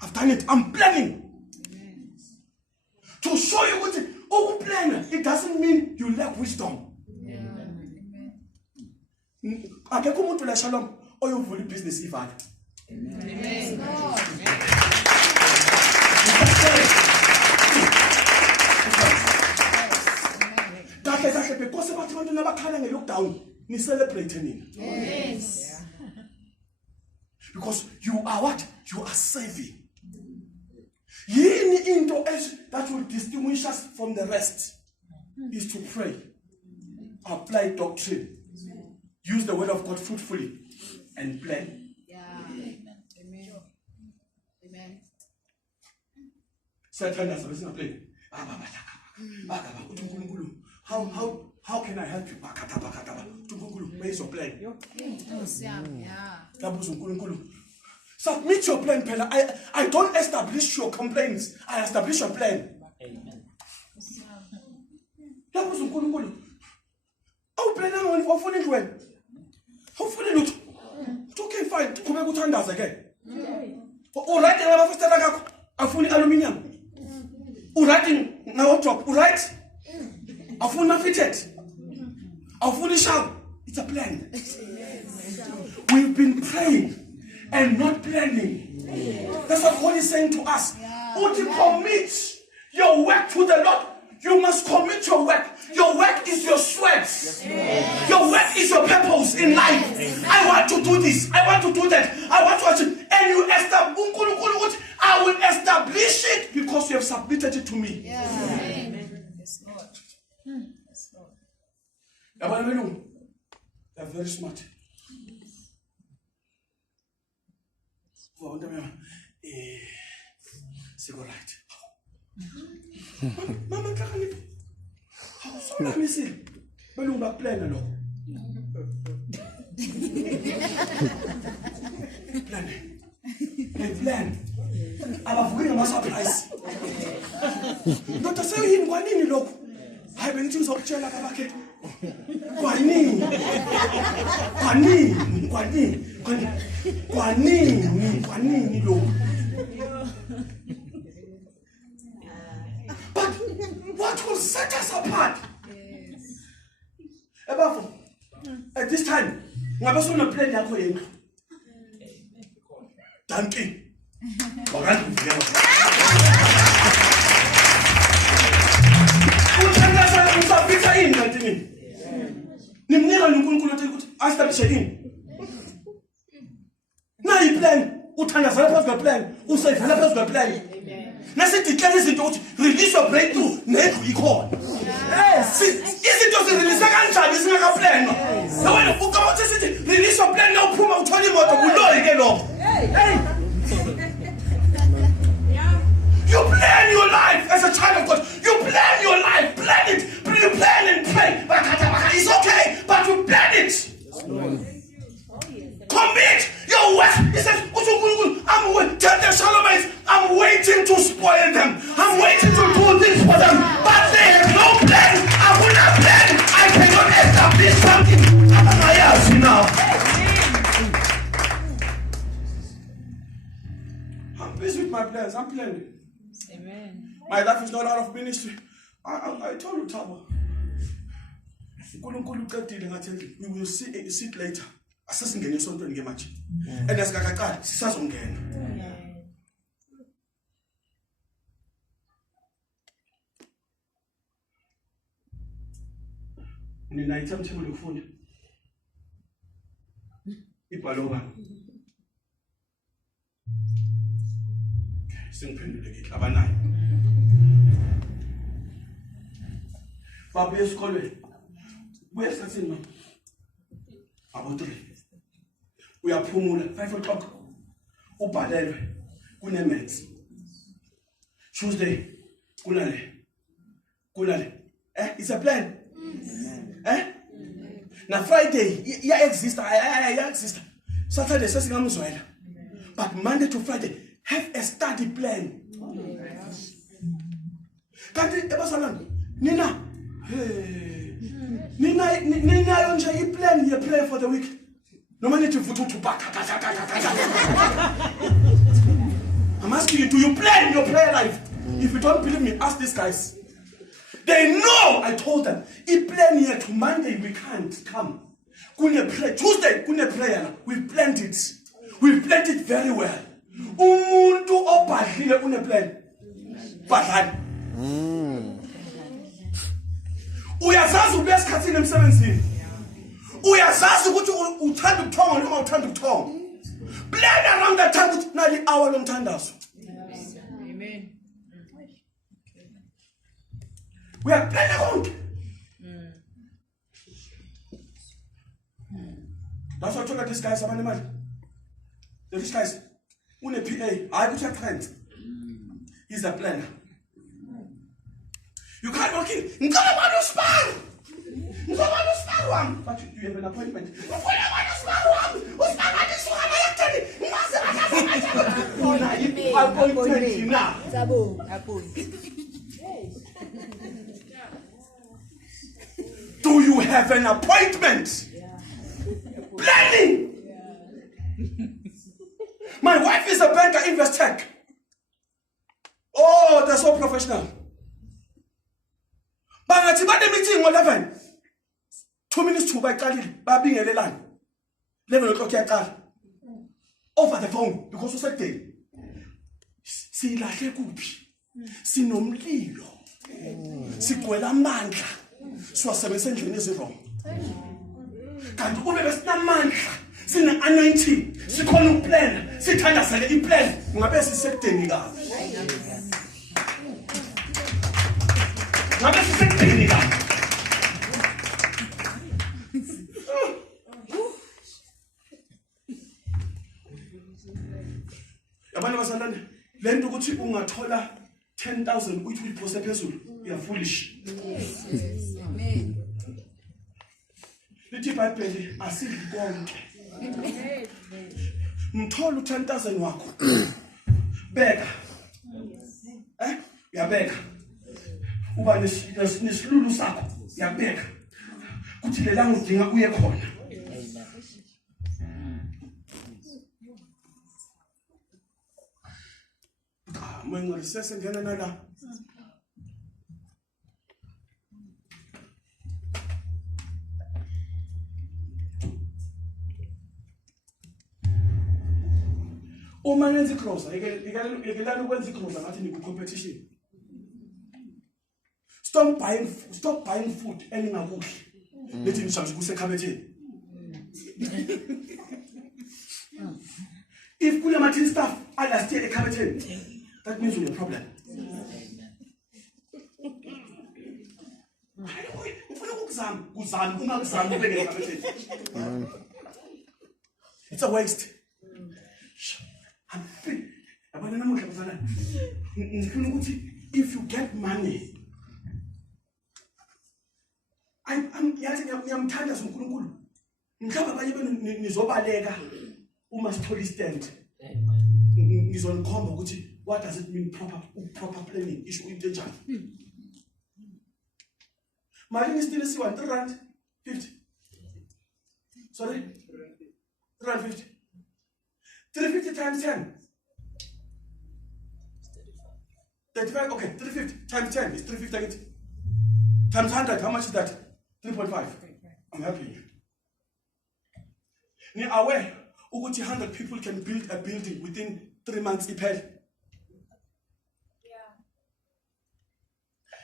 I've done it. I'm planning to show you what plan. It doesn't mean you lack wisdom. Akekho umuntu la Shalom oyovula business ivala. Amen. Kahle because bathi abantu nabakhala nge-lockdown ni celebrate nini? Yes. Because you are what? You are saving. Yini into that will distinguish us from the rest is to pray, apply doctrine, use the word of God fruitfully, and plan. Yeah. Amen. Amen. Satan has a plan. How can I help you? Where is your plan? Yeah. Submit your plan, Pella. I don't establish your complaints. I establish your plan. Amen. How plan on for phone well? How phone look? Okay, fine. Come go to again. All right, I'm a first I phone aluminium. All right, now drop. All right, I phone fitted. I phone shout. It's a plan. We've been praying and not planning. That's what God is saying to us. Would you commit your work to the Lord? You must commit your work. Your work is your sweat. Your work is your purpose in life. I want to do this. I want to do that. I want to achieve. And you establish. I will establish it because you have submitted it to me. Yes, Lord. Yes, Lord. They're very smart. Go right. Mama, so let me see. Belunga plan no. Plan. Abavuka ngama surprise. Dr. Say yini kwanini lokho? Hayi bengithi ngizokutshela kabakhe. Kwanini lokho? But what apart. Abafo, at this time, ngabe sona plan yakho yendlu. Danke. Wakandivuyela. Uthandazana usapitha ini kanti nini? Nimnika uNkulunkulu ukuthi establish ini. Na iplan, uthandazana phezu kweplan, usayivela phezu kweplan. Nasideclare izinto ukuthi release your breakthrough nendlu ikhona. Izinto zirelease kanjani singakaplanwa? Wena uqaba ukuthi sithi release your plan now uphuma uthola imoto kuloyi ke lokho. You plan your life as a child of God. You plan your life. Plan it. You plan and pray. It's okay, but you plan it. Commit your work. He says, I'm waiting. Tell the Shalomites, I'm waiting to spoil them. I'm waiting to do this for them. But they have no plan. I will not plan. I cannot establish something. Now. I'm busy with my plans. I'm planning. Amen. My life is not out of ministry. I told you, Tabo. We will sit later. Asasingene esontweni ke manje. And asikaqaqali sisazongena. Nina timetable yokufunda. Ibhaloba. Singiphendule ke abanayo. Babuye esikolweni. Buye esikhathini manje. Abo 3. Uyaphumula 5 o'clock. Ubhalelwe kune-maths. Tuesday kunale. It's a plan. Na Friday exist. Saturday sesingamzwela. But Monday to Friday have a study plan. Kanti ebasalana Nina yonje i-plan ye prayer for the week. No need to back. I'm asking you, do you plan your prayer life? If you don't believe me, ask these guys. They know. I told them, if plan here to Monday we can't come. Tuesday, prayer. We planned it. We planned it very well. Umuntu obhadlile une-plan. Badlani. Uyazazi ubuya esikhathini emsebenzini. Uyazazi ukuthi uthanda ukuthonga noma uthanda ukuthonga. Plan around that time ukuthi nali hour lomthandazo. Amen. Uyaplana konke. That's what I told these guys abane mali. These guys une-PA, hayi ukuthi uyatrend. He's a planner. You can't walk in. Ngicela manje uSparo. Ngizobona uSparo wami. But you have an appointment. Ngifuna manje uSparo wami. uSparo isuka yakuthini. Ngaze appointment na. Sabo, appoint. Do you have an appointment? Planning. My wife is a banker, Investec. Oh, they're so professional. Bangathi bade meeting ngo-11. 2 minutes to bayiqalile babingelelana. 11 o'clock yaqala. Over the phone because usekudeni. Silahle kuphi? Sinomlilo. Sigwela amandla. Siwasebenzisa endlini ezirong. Kanti ube besinamandla. Sine-anointing. Sikhona ukuplan. Sithandazele iplan. Ngabe sisekudeni kabi. Ngabe sisekudeni kabi. Yabona basalane, lento ukuthi ungathola 10,000 uyithi uyiphose phezulu, you are foolish. Amen. Lithi iBhayibheli asidli konke. Mthola u10,000 wakho. Beka. Uyabeka. Uba nesilulu sakho, uyabeka. Kuthi lelanga udinga uye khona. Mwenye lisese ngena nala. uma nenza ikrosa ikelana ukwenza ikrosa ngathi niku-competition. Stop buying food eningakuhle lethi nishamshe kusekhabetheni. If kule mathini stuff last year ekhabetheni, that means we have a problem. It's a waste. If you get money, ngiyamthanda uNkulunkulu. Mhlawumbe abanye benu nizobaleka uma sithola istand. Ngizonikhomba ukuthi what does it mean proper planning? Isho into enjani? Mali ngisitile siwa R3.50. Sorry? R3.50. 350 times 10. 35, okay, 350 times 10 is 350 again. Times 100, how much is that? 3.5. I'm helping you. Ni aware, ukuthi 100 people can build a building within 3 months iphela.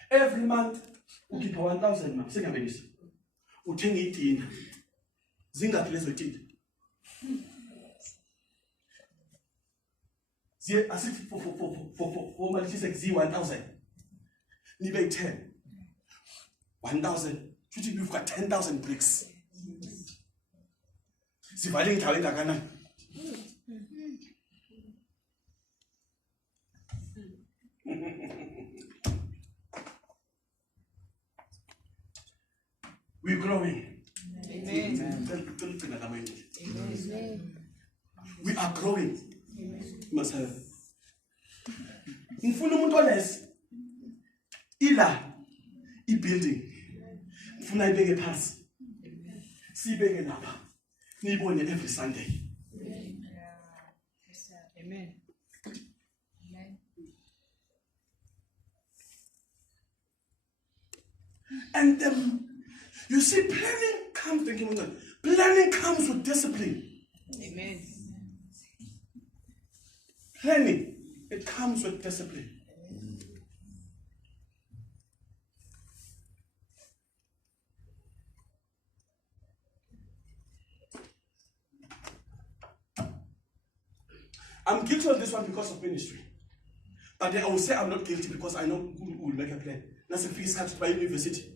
Every month, ukhipha 1,000 ma, singabelisa. Uthenga idina. Zingaphi lezo dina? Ziye asithi for malitise kuzi 1,000. Nibe 10. 1,000. You've got 10,000 bricks. Sivale ngidawe ngakanani? We're growing. Amen. We are growing. Must have. Ngifuna umuntu olesi ila building. Ngifuna ibeke phansi. Sibeke lapha. Nibone every Sunday. Amen. And you see, planning comes. Planning comes with discipline. Amen. Planning, it comes with discipline. I'm guilty of this one because of ministry. But I will say I'm not guilty because I know who will make a plan. That's a fees cut by university.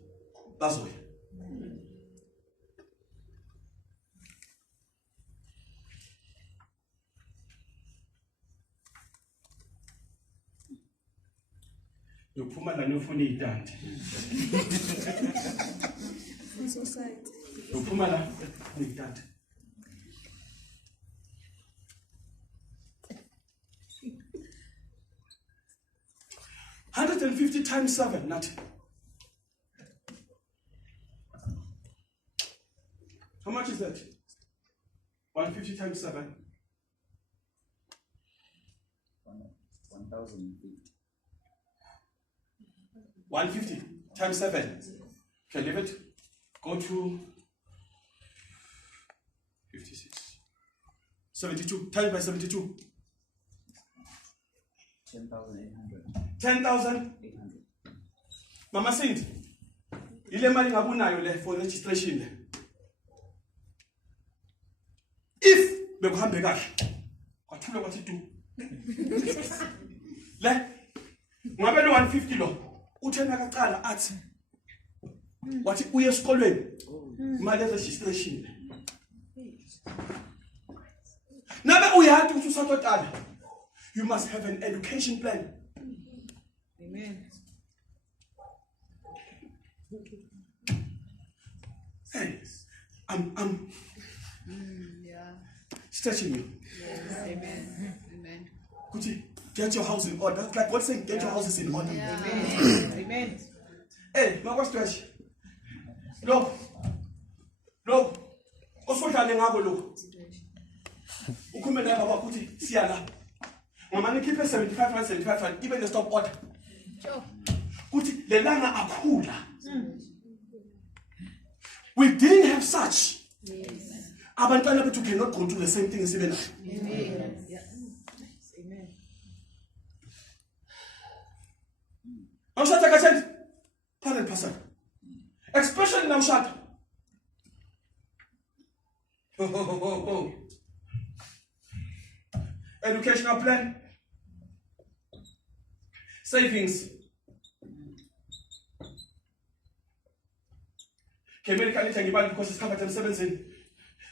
That's all. You put my no phone in that. You put my in that. 150 times 7, nothing. How much is that? 150 times 7. 1,050. 150 times 7. Okay, leave it. Go to 56. 72. Times by 72. 10,800. 10,800. Mama Saint, ile mali ngabunayo le for registration le. If bekuhambe kahle, kwathula kwathi tu. Le ngabe lo 150 lo uthena kaqala athi wathi uye esikolweni imali registration le. Nabe uyathi ukuthi usatotala. You must have an education plan. Amen. Hey, I'm stretching you. Amen. Amen. Kuti, get your house in order. That's like what's saying, get your houses in order. Amen. Amen. Hey, no stretch. Look. Osodlale ngabo lokho. Ukhume la baba ukuthi siya la. Mama nikhiphe 75 even the stop order. Kuti lelanga akhula. We didn't have such. Abantwana bethu cannot go to the same thing as even. na ushada. Oh. Educational plan. Savings. Medical ngibali because it's covered emsebenzini.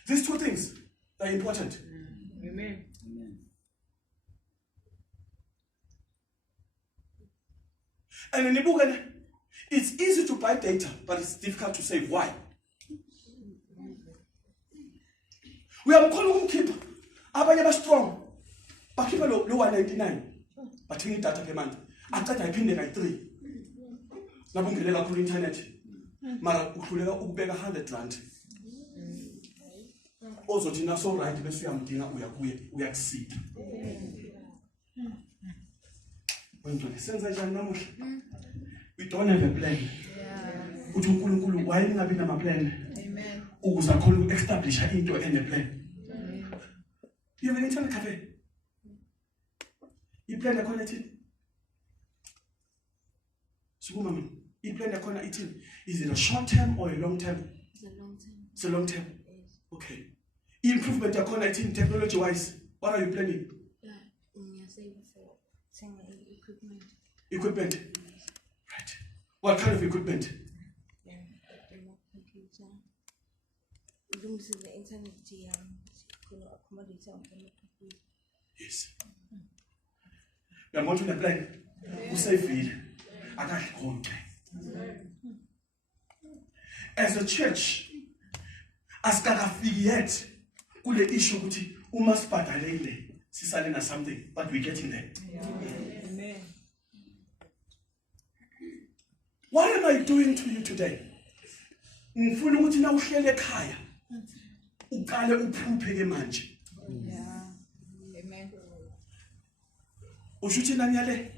These two things are important. Amen. And in the book, it's easy to buy data, but it's difficult to save. Why? We are calling keep abanye strong. Bakipa lo 199. Bathenga data ke manje. Aqeda iphinde kayi3. Nabungelela ku internet. Mara uhluleka ukubeka 100 rand. Ozothi na so right bese uyamdinga uyakusida. Wenzweni senza njani namuhla? We don't have a plan. Uthi uNkulunkulu wayengabi nama plan. Amen. Ukuze akhona uku-establish into ene plan. You have an internet cafe. I-plan yakhona ithini? Sukuma mina. I-plan yakhona ithini? Is it a short term or a long term? It's a long time. It's a long term. Yes. Okay. Improvement yakhona ithini technology wise? What are you planning? Yeah. You're saving for equipment. Equipment. Right. What kind of equipment? Yeah. The computer. This is the internet. Accommodate on the computer. Yes. We are going to plan. Who say feed? I can't hold. As a church, as yet, kule issue ukuthi uma sibhadalele sisale na something, but we getting there. Amen. What am I doing to you today? Ngifuna ukuthi na uhlele ekhaya uqale uphuphe ke manje. Yeah. Amen. Ushuthi nani yale?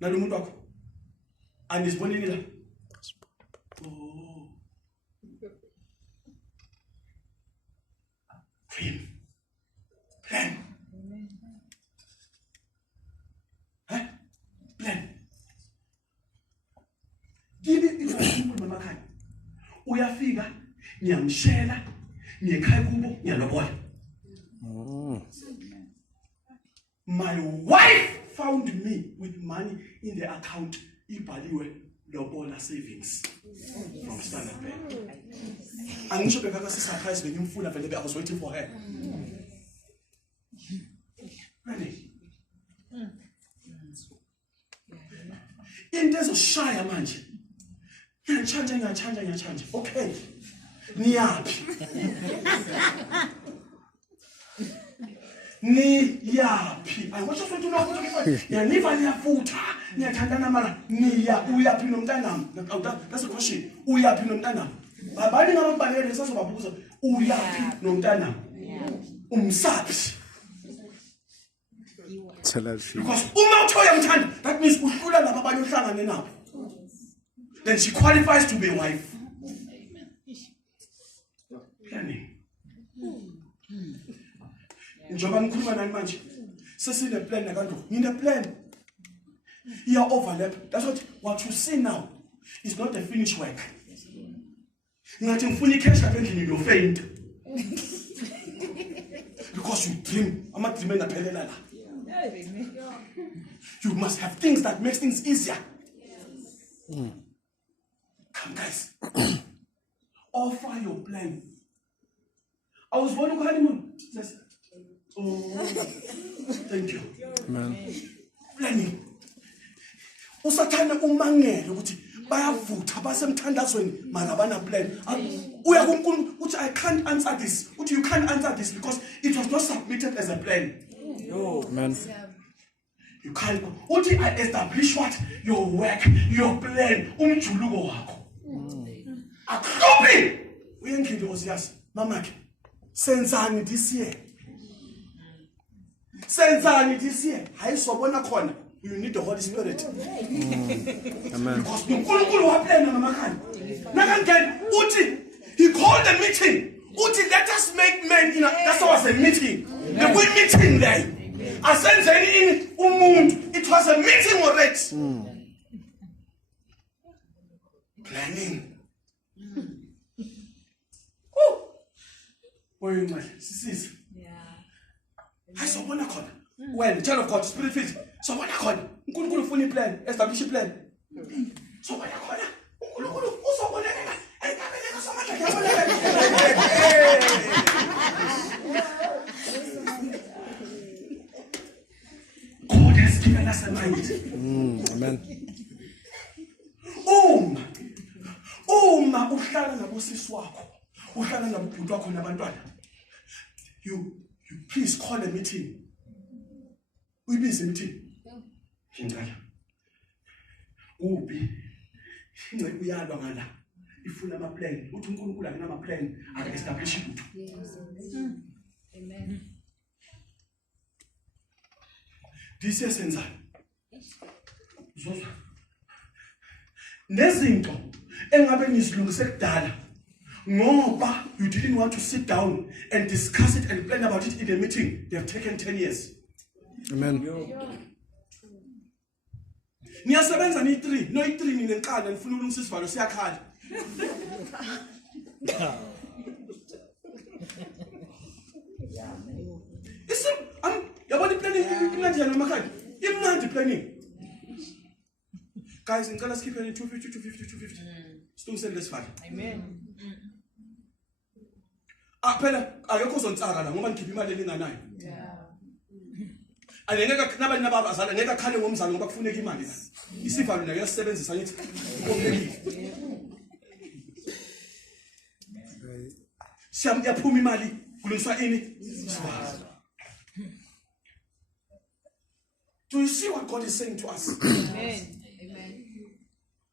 Nalomuntu wakho. Andisibonini la. Oh. Dream. Plan. Huh? Plan. Give it to mama khaya. Uyafika, ngiyamshela, ngiyekhaya kubo, ngiyalobola. My wife found me with money in the account ibhaliwe lobola savings from Standard Bank. Angisho bekaka surprise bengimfuna vele I was waiting for her. Really? Into ezoshaya manje. Ngiyachanja. Okay. Niyaphi? Niyaphi? I want you to know what yaniva niyafutha, niyathandana mara uyaphi nomntanami? That's a question. Uyaphi nomntanami? Abanye ngababalele sazobabuza uyaphi nomntanami? Umsaphi? Because uma uthoya mthanda, that means uhlula laba abanye uhlangane nabo. Then she qualifies to be a wife. Planning. Njoba ngikhuluma nani manje? Sesine plan nakantu. Ngine plan. Iya overlap. That's what you see now is not a finished work. Ngathi ngifuna icash lapha endlini you faint. Because you dream. Ama dream engaphelela la. You must have things that makes things easier. Come guys. Offer your plan. I was born on honeymoon. Yes. Oh, thank you. Amen. Planning. Usathana umangele ukuthi bayavutha basemthandazweni mara bana plan. Uya kuNkulunkulu uthi I can't answer this. Uthi you can't answer this because it was not submitted as a plan. No. Amen. You can't. Uthi I establish what? Your work, your plan, umjuluko wakho. Akhophi. Uyengile osiyazi mama ke. Senzani this year? Senzani this year? Hayi sobona khona. You need the Holy Spirit. Amen. Because uNkulunkulu waplana mama khaya. Nakangena uthi he called a meeting. Uthi let us make men in a, that's what was a meeting. The good meeting there. Asenzeni in umuntu. It was a meeting already. Planning. oyingcwele sisise Yeah. hayi sobona khona wena child of God spirit filled sobona khona uNkulunkulu ufuna iplan establish iplan sobona khona uNkulunkulu uzobonelela ayikabeleka somandla God has given us a mind. Amen. Uma uhlala nabosisi wakho, uhlala nabobhuti wakho nabantwana. You please call a meeting. Uyibize meeting. Ngicela. Uphi? Ingcebo uyalwa ngala. Ifuna ama plan. Uthi uNkulunkulu akena ama plan, aka establish ukuthi. Amen. Disesenza. Uzozwa. Nezinto engabe nizilungise kudala ngoba you didn't want to sit down and discuss it and plan about it in a meeting. They have taken 10 years. Amen. Niyasebenza ni 3, no i3 ninenkala nifuna ukulungisa isivalo siyakhala. Yabona planning imnandi yana makhaya. Imnandi planning. Guys, ngicela sikhiphe 250. Silungisele lesivalo. Amen. Phela akekho uzontsaka la ngoba ngikhipha imali elinganayo. Yeah. Angeke nabanye nabazali ngeke akhale ngomzali ngoba kufuneka imali la. Isivalo nayo yasebenzisa ngithi komplekile. Yaphuma imali kulungiswa ini? Isivalo. Do you see what God is saying to us? Amen.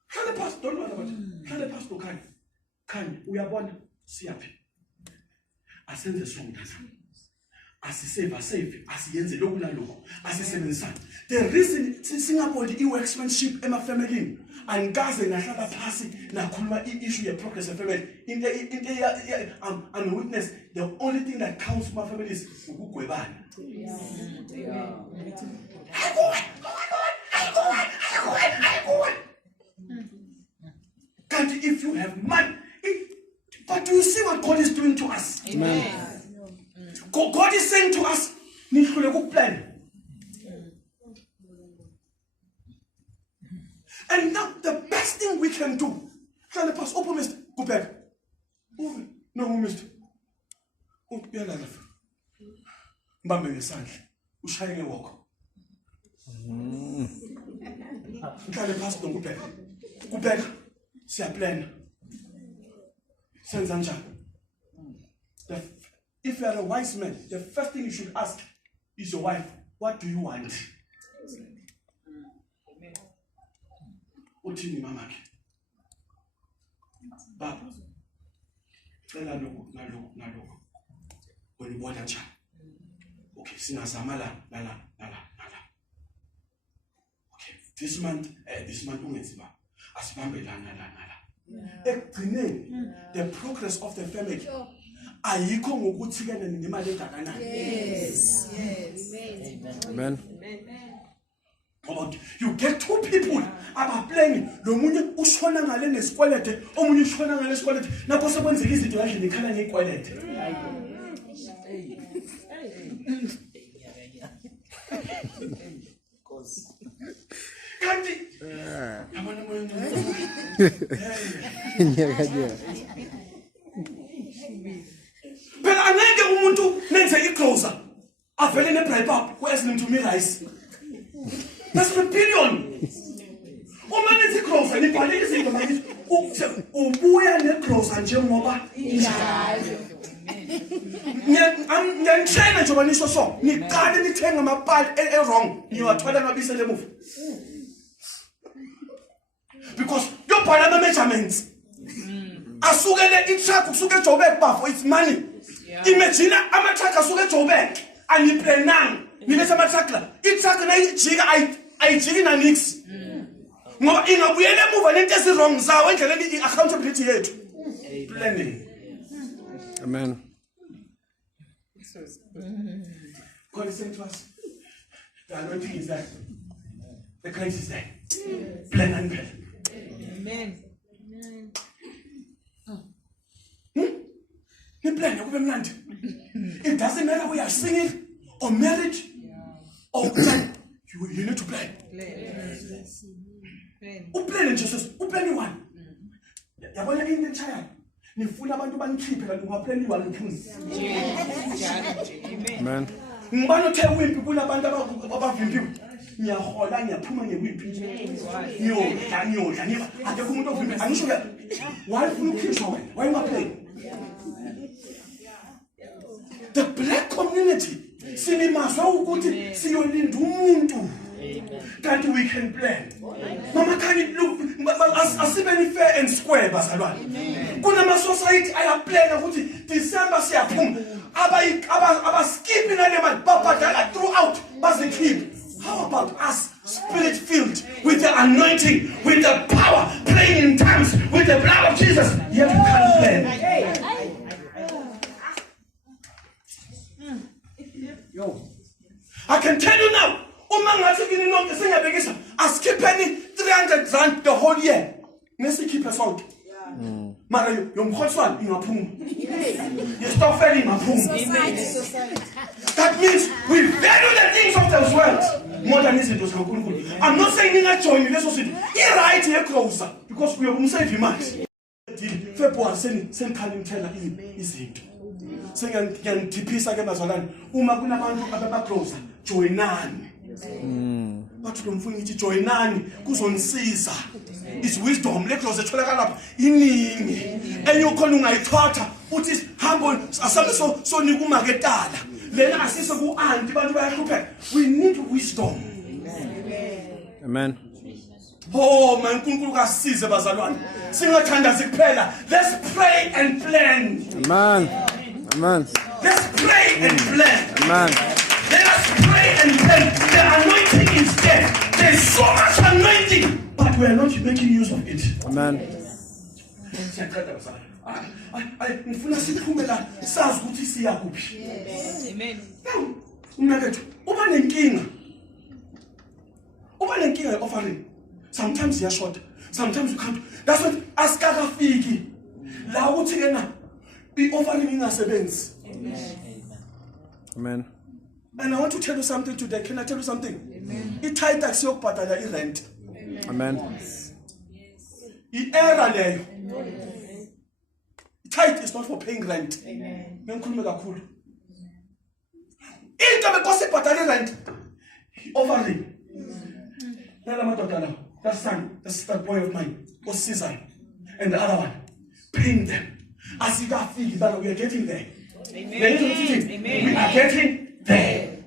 Kale pastor, don't worry about it. Kale pastor Khanya, uyabona siyaphi? Asenze sonke asisave asiyenze lokhu nalokho asisebenzisana. The reason Singapore i-workmanship ema-family angikaze ngahlala phasi nakhuluma i-issue ye-progress family. I'm a witness. The only thing that counts for my family is ukugwebana. Can't if you have money, but do you see what God is doing to us? Amen. God is saying to us, "Nihlule ukuplan." And now the best thing we can do, can the pastor open Mr. Go back. No, Mr. Uyalala. Mbambe ngesandla. Ushaye ngewoko. Kale pastor ngubheka. Kubheka siyaplan. Senza njani? If you are a wise man, the first thing you should ask is your wife, what do you want? Uthini mamake? Baba. Cela lokho nalokho. Uyibona njani? Okay, singazama la. Okay, this month ungenziba. Asibambe la. Ekugcineni, the progress of the family. Ayikho ngokuthi kena nemali engakanani. Yes. Amen. You get two people abaplaying, lomunye ushona ngale nesikwelede, omunye ushona ngale nesikwelede. Nakho sekwenzeka izinto kanje nikhala ngekwelede. Kanti yabona moyo phela angeke umuntu nenze igrocer avele nebribe up kwezinto mthumi rice. That's the billion. Uma nenze igrocer nibhale izinto manje ubuya negrocer njengoba injalo. Ngiyangitshela njengoba nisho so niqale nithenga amapali wrong niwathola ngabisele emuva. Because yobhala ama measurements. Asukele itruck usuke eJoburg bafo it's money. Imagine ama-truck asuke eJoburg aniplananga. Nibethe ama-truck la. Itruck nayijika ayijiki na nix. Ngoba ingabuyela emuva lento ezi-wrong zawo endleleni i-accountability yethu. Planning. Amen. God is saying to us, the anointing is there. The grace is there. Plan and plan. Amen. Ni plan yakube mnandi. It doesn't matter whether you're singing or married or plan. You need to plan. Uplan nje sis, uplan one. Yabona into echaya. Nifuna abantu banikhiphe kanti ungaplan iwani mphunzi. Amen. Ngibani othe wimpi kunabantu abavimbiwe. Ngiyahola ngiyaphuma ngewimpi. Ngiyodla ngiba akekho umuntu ovimbi. Angisho ke why ufuna ukukhishwa wena? Why ungaplay? The black community sinimazwa ukuthi siyolinda umuntu. Kanti we can plan. Mama can it look asibeni fair and square bazalwane. Kunama society ayaplan ukuthi December siyaphuma. Aba skipping nale mali babhadala throughout bazikhiphe. How about us spirit filled with the anointing, with the power, praying in tongues, with the blood of Jesus? Yet we can't plan. Yo. I can tell you now, askipping 300 rand the whole year. Keep us out. Mara yomkhoswana ingaphuma. You stop failing maphuma. That means we value the things of this world more than izinto zikaNkulunkulu. I'm not saying ningajoin leso sinto. I-right yecloser because we are umsave imali. February senikhala ngithela izinto. Sengiyandiphisa ke bazalwane uma kunabantu ababacloser joinani. Bathi lo mfuni ngithi joinani kuzonisiza. Is wisdom leclose etholakala lapha iningi enye ukhona ungayithatha uthi hambo asame so nikumaketala lena asise ku anti bantu bayahlupheka. We need wisdom. Amen. Oh man, uNkulunkulu kasize bazalwane singathandazi kuphela. Let's pray and plan. Amen. Amen. Let's pray and plan. Amen. Let us pray and plan. The anointing is there. There's so much anointing, but we are not making use of it. Amen. Ngifuna siphumela sazi ukuthi siya kuphi. Amen. Umnakethu uba nenkinga. Uba nenkinga ye-offering. Sometimes you are short. Sometimes you can't. That's what asikakafiki. La uthi kena i-offering ingasebenzi. Amen. And I want to tell you something today. Can I tell you something? Amen. I-tithe akusiyokubhadala i-rent. Amen. I-era leyo. Tithe is not for paying rent. Ngikhuluma kakhulu. Into bekose ibhadala i-rent. Offering. Nala madoda lawo. That son, that boy of mine, was Caesar. And the other one, paying them. As you got feet, but we are getting there. Amen. We are getting there.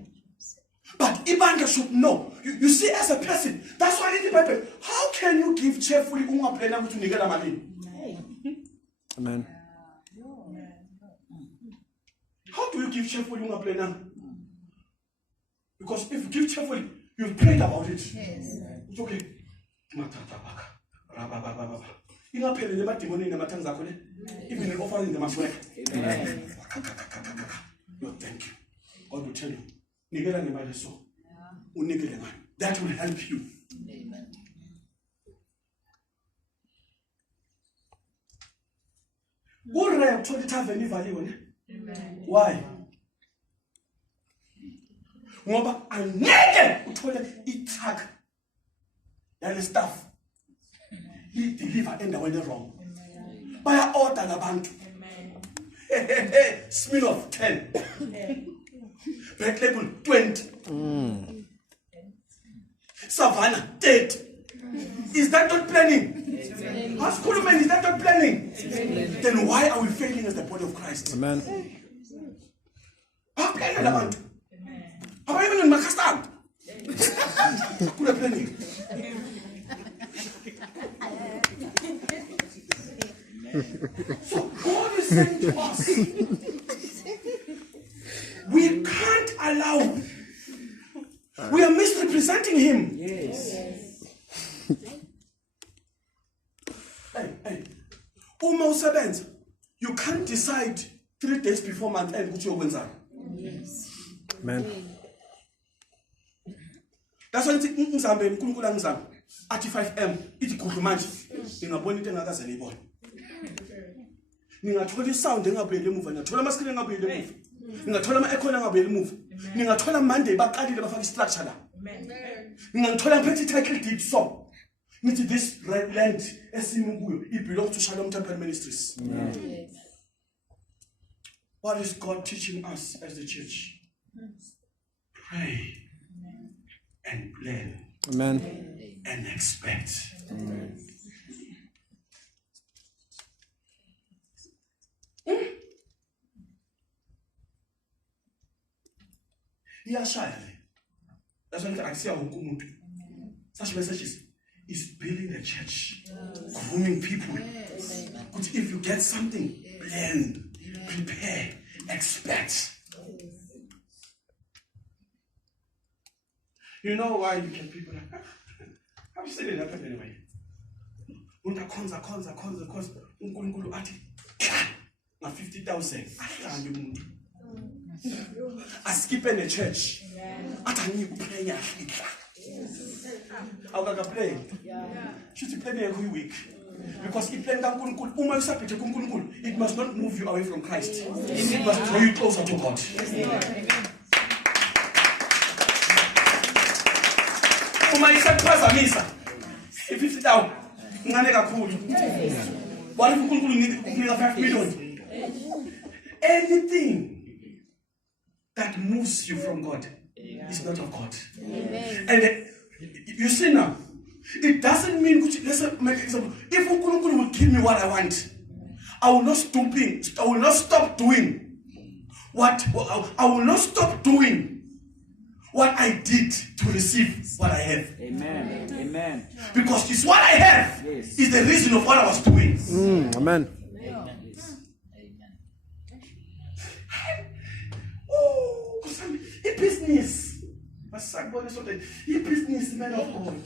But Ibanga should know. You see, as a person, that's why in the Bible, how can you give cheerfully Amen. How do you give cheerfully? Because if you give cheerfully, you've prayed about it. Yes. It's okay. Even in offering the must work. Lord, thank you. God will tell you. That will help you. Why? Ngoba angeke uthole i-truck yale stuff i-deliver endaweni wrong. Baya order labantu. Smirnoff 10. Black Label 20. Savannah 30. Is that not planning? Ask Kuluman, is that not planning? Then why are we failing as the body of Christ? Amen. How planning labantu? How even in Makastan? Kula planning. So God is saying to us, we can't allow. We are misrepresenting Him. Yes. Hey. Uma usebenza, you can't decide 3 days before month end ukuthi uyokwenzani. Amen. That's why ithi ngizambe uNkulunkulu angizambe. Athi 5M ithi khulu manje. Ngingabona into engakaze ngiyibone. Ningathola isound engabuyele emuva, ngathola amaskrini engabuyele emuva. Ningathola ama-aircon angabuyeli emuva. Ningathola Monday baqalile bafaka i-structure la. Ningangithola ngiphethe i-title deed so. Ngithi this land esimi kuyo it belongs to Shalom Temple Ministries. What is God teaching us as the church? Pray and plan Amen. and expect. Iyashaya le. That's why I see wonke umuntu. Such messages is building the church, grooming people. But if you get something, plan, prepare, expect. You know why you get people like, I've seen it happen anyway. Unta konza. Unkulunkulu ati na 50,000. Ahlanje umuntu. Askipe the church. Atani kuplenya ahlika. Awukaka play. Should you play every week? Because if plan kaNkulunkulu, uma usaphethe kuNkulunkulu, it must not move you away from Christ. It must draw you closer to God. Uma isakuphazamisa 50,000 ngane kakhulu. What if uNkulunkulu nginika 5 million? Anything that moves you from God is not of God. And you see now, it doesn't mean, let's make an example. If uNkulunkulu will give me what I want, I will not stop doing what I did to receive what I have. Amen. Amen. Because it's what I have is the reason of what I was doing. Amen. Oh, business. Business, man of God.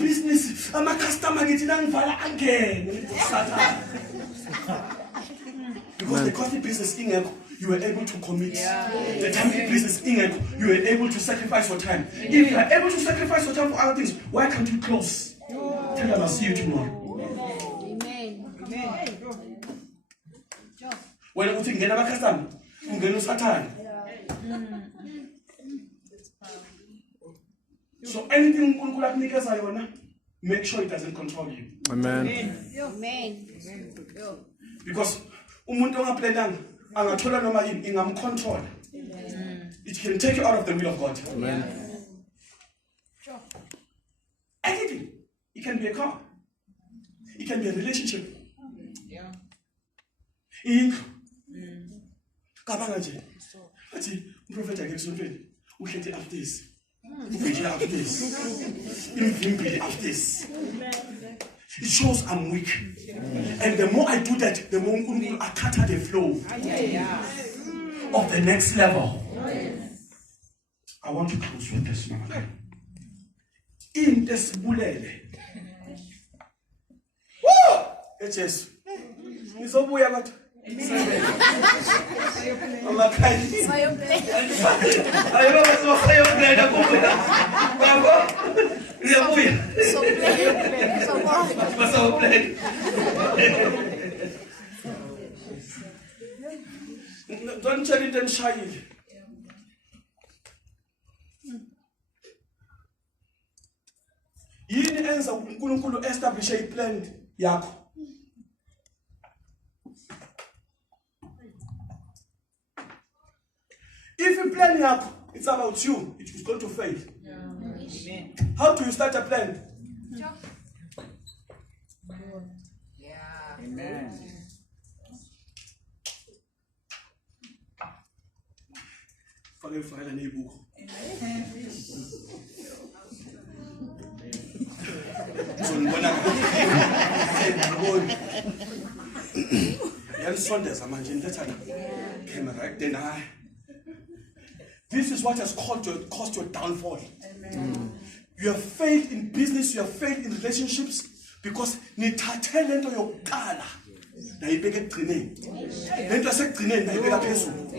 Business. I'm a customer getting again. Because the coffee business you were able to commit. The time business you were able to sacrifice your time. If you are able to sacrifice your time for other things, why can't you close? Tell them I'll see you tomorrow. When you think about customer, you get no Satan. So anything make sure it doesn't control you. Amen. Because umuntu ongaplananga angathola noma yini ingamcontrol. It can take you out of the will of God. Amen. Anything. It can be a car. It can be a relationship. Kabanga nje. Athi uprofeti akekusontweni ukhethe after this. After this. After this. It shows I'm weak. And the more I do that, the more I cut the flow of the next level. I want to close with this, Mama. In this bulele. Woo! It's just. It's all weird. Allah kind. Don't tell them shy. Yini enza uNkulunkulu establish a plan yakho. If you plan yakho, it's about you. It is going to fail. How do you start a plan? Amen. File an e-book. This is what has caused your downfall. You have failed in business, you have failed in relationships because nithathe lento yokuqala nayibeka ekugcineni. Lento yasekugcineni nayibeka phezulu.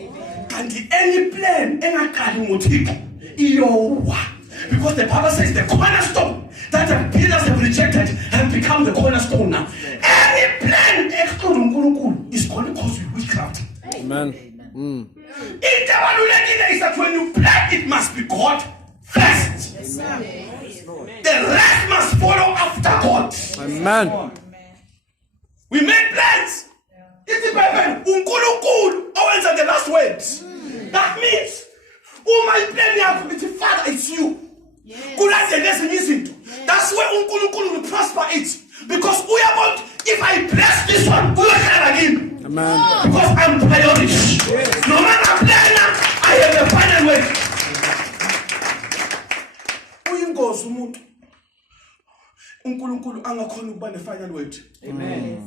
Kanti any plan engaqali ngoThixo iyowa. Because the Bible says the cornerstone that the builders have rejected have become the cornerstone now. Any plan excluding uNkulunkulu is going to cause you witchcraft. Amen. Into ebalulekile is that when you plant, it must be God first. The rest must follow after God. Amen. We make plans. It's the Bible. Unkulunkulu owenza the last words. That means, my plan yakho it's Father, it's you. Kulandele ezinye izinto. That's where unkulunkulu will prosper it. Because if I bless this one, uyohlala kimi. Amen. Because I'm priority. No matter plan, I have the final word. Uyingozi umuntu. uNkulunkulu angakhona ukuba ne final word. Amen.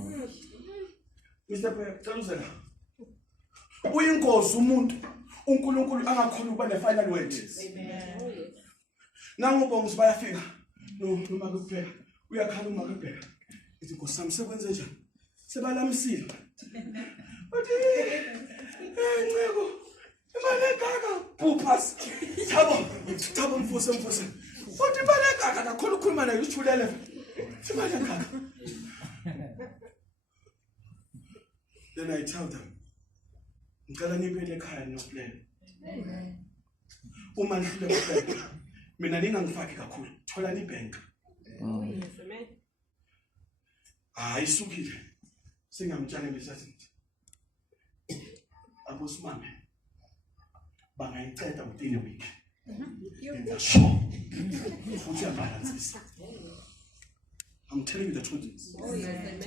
Mr. Paya, tell us that. Uyingozi umuntu uNkulunkulu angakhona ukuba ne final word. Amen. Nangubonga bayafika. Noma kuphela. Uyakhala uma kuphela. Ithi ngosami sekwenze njani? Sebalamsile. Uthi nceko imali ekaka phuphas. Thabo mfuse. Uthi imali ekaka kakhulu ukukhuluma nayo uthulele. Imali ekaka. Then I tell them, ngicela nibele ekhaya noplan. Uma nihlule ukuplan, mina ningangifaki kakhulu. Thola ni bank. Isukile. Singamtshana besathi. Abosimame. Bangayiceda within a week. And sure. Futhi yabalance. I'm telling you the truth.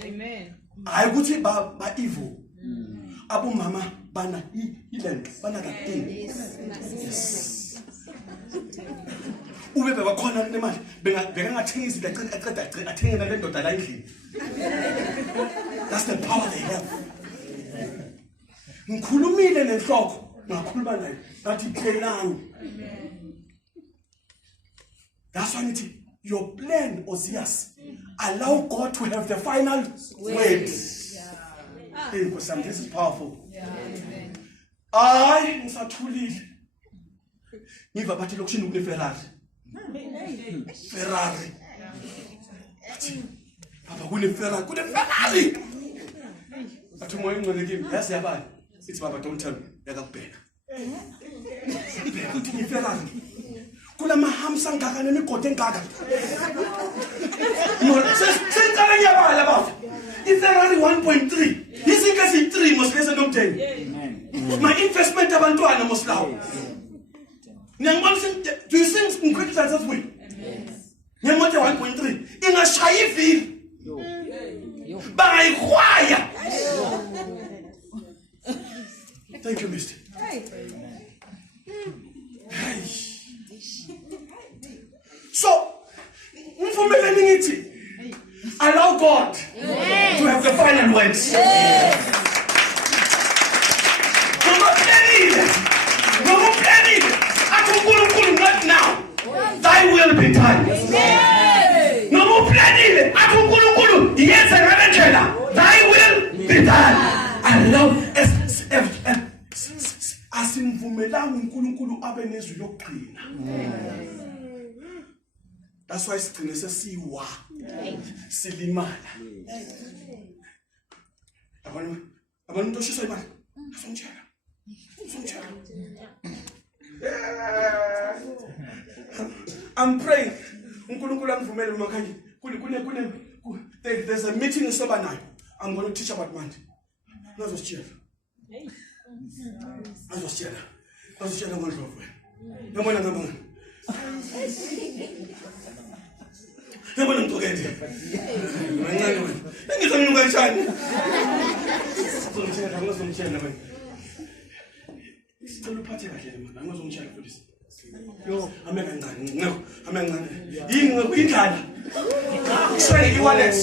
Amen. Ayikuthi ba evil. Abu mama bana iland bana that thing. Yes. Ube bebakhona nemali bengathenga izinto aqeda athengela le ndoda la endlini. That's the power they have. Ngikhulumile nenhloko ngakhuluma naye ngathi phelani. That's why it's your plan, Osias. Allow God to have the final word. Hey, because this is powerful. I ngisathulile. Ngiva bathi lokushini kune Ferrari. Ferrari. Papa kune Ferrari. Bathi moya ngcwele kimi. Yazi yabani? It's Baba, don't tell me. Yakakubheka. Uthi ni Ferrari. Kula mahamsa ngaka nemigodi engaka. Sentana ngiyabala bafo. iFerrari 1.3. Izinto ezi3 must listen nomtheni. My investment abantwana must lawo. Ngiyangibona do you think ngikhwela that way? Ngemoto 1.3 ingashaya ivili. Bayikhwaya. Thank you, Mister. So, allow God to have the final words. Not now. Thy will be done. No more planning. Yes, thy will be done. Allow asimvumelanga uNkulunkulu abe nezwi lokuqina. That's why sigcine sesiwa silimala. Abantu oshisa imali. Asongitshela. I'm praying. uNkulunkulu angivumele makhanye. There's a meeting in Sobanayo. I'm going to teach about money. Nazositshela ngondlovu. Yabona ngabona. Yabona ngitokede. Mancane wena. Ngizomnuka kanjani? Ngizomtshela wena. Isicelo uphathe kahle mama. Ngizomtshela futhi. Yo, ame kancane. Yini ngokuyindlala. Shaya iwallet.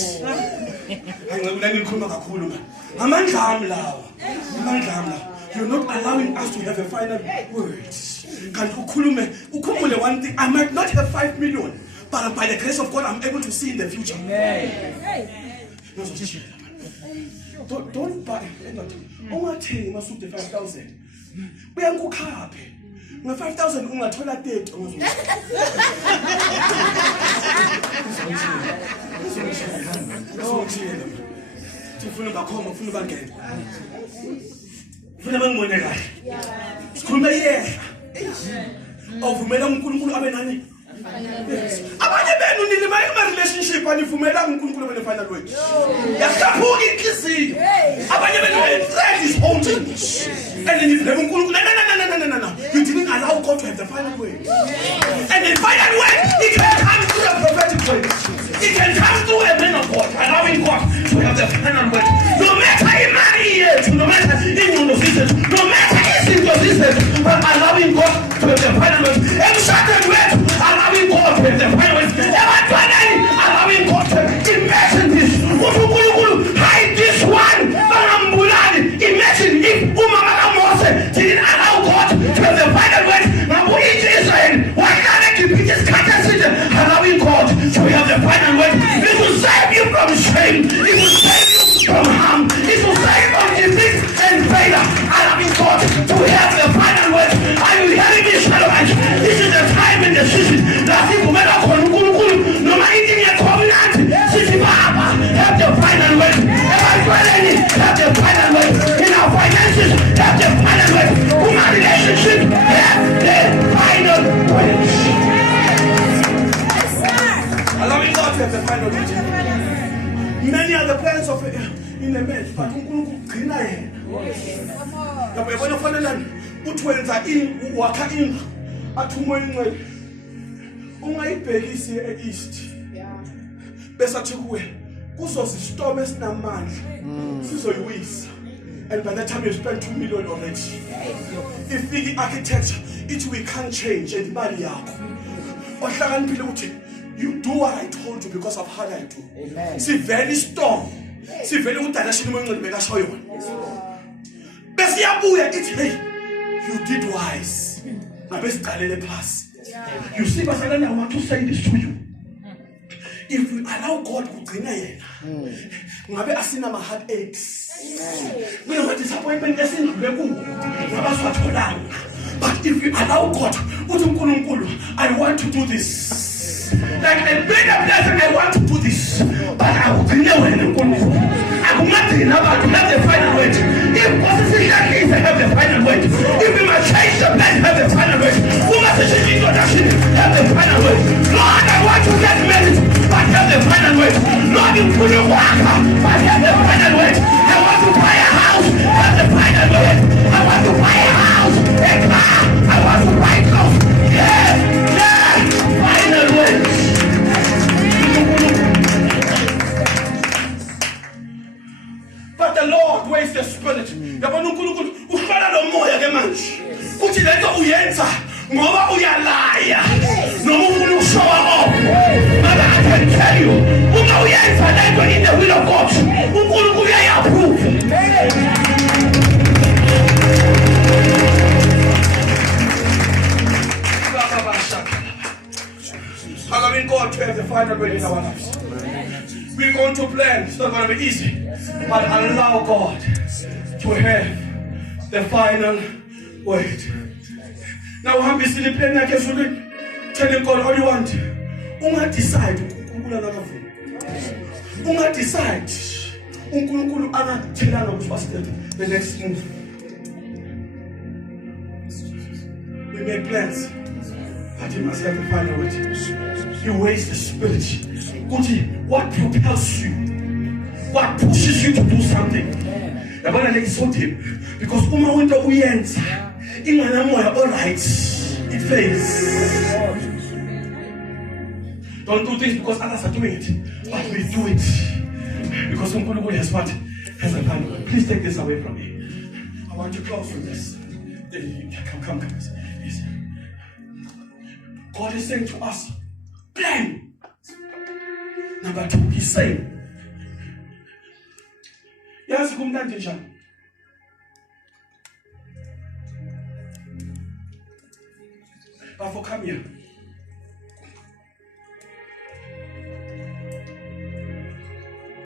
Ngicela ngikhuluma kakhulu man. Amandla ami lawa. You're not allowing us to have a final word. Can't ukhumbule one thing. I might not have 5 million, but by the grace of God, I'm able to see in the future. Don't buy anything. Ungathengi masude 5,000. Uyankukhaphe. Nga 5,000 ungathola 30 ungazongitshela. Ufuna bakhoma, ufuna bangena. ufuna bengibone kahle sikhuluma yena awuvumela uNkulunkulu abe nani abanye benu nilima relationship anivumela uNkulunkulu abe final word yasaphuka inhliziyo abanye benu friend is holding and then you uNkulunkulu no you didn't allow God to have the final word and the final word it can come through a prophetic word it can come through a man of God allowing God to have the final word no matter imani yethu no matter inyundo zethu no matter izinto zethu but allowing God to have the final word emshadweni wethu allowing God to have the final word ebantwaneni allowing God to imagine this uNkulunkulu hide this one bangambulali imagine if umama kaMose didn't allow God to have the final word ngabu Israel wakala kipite isikhathi allowing God to have the final word it will save you from shame it will save you from harm it will save you from defeat and failure allowing God to have the final word are you hearing me Shalomite this is the time and the season that you kumela khona uNkulunkulu noma inkinga yecovenant sithi baba have the final word ebantwaneni have the final word in our finances have the final word kuma relationship have the final word allowing God to have the final word many are the plans of in the man but uNkulunkulu ugcina yena yabo yabona kufanele uthi wenza wakha indlu athi umoya ingcwele ungayibhekisi east bese athi kuwe kuzozistorm esinamandla sizoyiwisa and by the time you spend 2 million already if the architecture it we can't change and imali yakho ohlakaniphile uthi you do what I told you because of how I do amen sivele storm sivele udala shini umoya ingcwele bekasho yona bese yabuya ithi hey you did wise ngabe siqalele phasi you see basalana I want to say this to you if we allow God kugcina yena ngabe asina ma heartaches mina ma disappointment esindlule kuwo ngaba swatholanga but if you allow God uthi uNkulunkulu I want to do this like a better blessing I want to do this but I will clean wena uNkulunkulu akungadina abantu have the final word if God is have the final word if we must change the plan have the final word we must change introduction have the final word Lord I want to get married but have the final word Lord you put your work but have the final word I want to buy a house have the final word I want to buy a house a car I want to buy clothes final word but the Lord waits the spirit yabona uNkulunkulu uhlala nomoya ke manje uthi lento uyenza ngoba uyalaya noma ufuna ukushowa off but I can tell you uma uyenza lento in the will of God uNkulunkulu uyayiapprove allowing God to have the final word in our lives we're going to plan it's not going to be easy but allow God to have the final word. Now, I'm busy playing like a student, telling God all you want. Unga decide, Unga decide, Unkulunkulu ana telana which the next move. We make plans, but you must have the final word. You waste the spirit. Guti, what propels you? What pushes you to do something? The Bible is so deep because uma went uyenza ingana moya all right it fails. Don't do things because others are doing it, but we do it because uNkulunkulu has what has a plan. Please take this away from me. I want to close with this. Come. Yes. God is saying to us, plan. Number 2, He's saying. Yes, kumnandi njani. Bafo come here.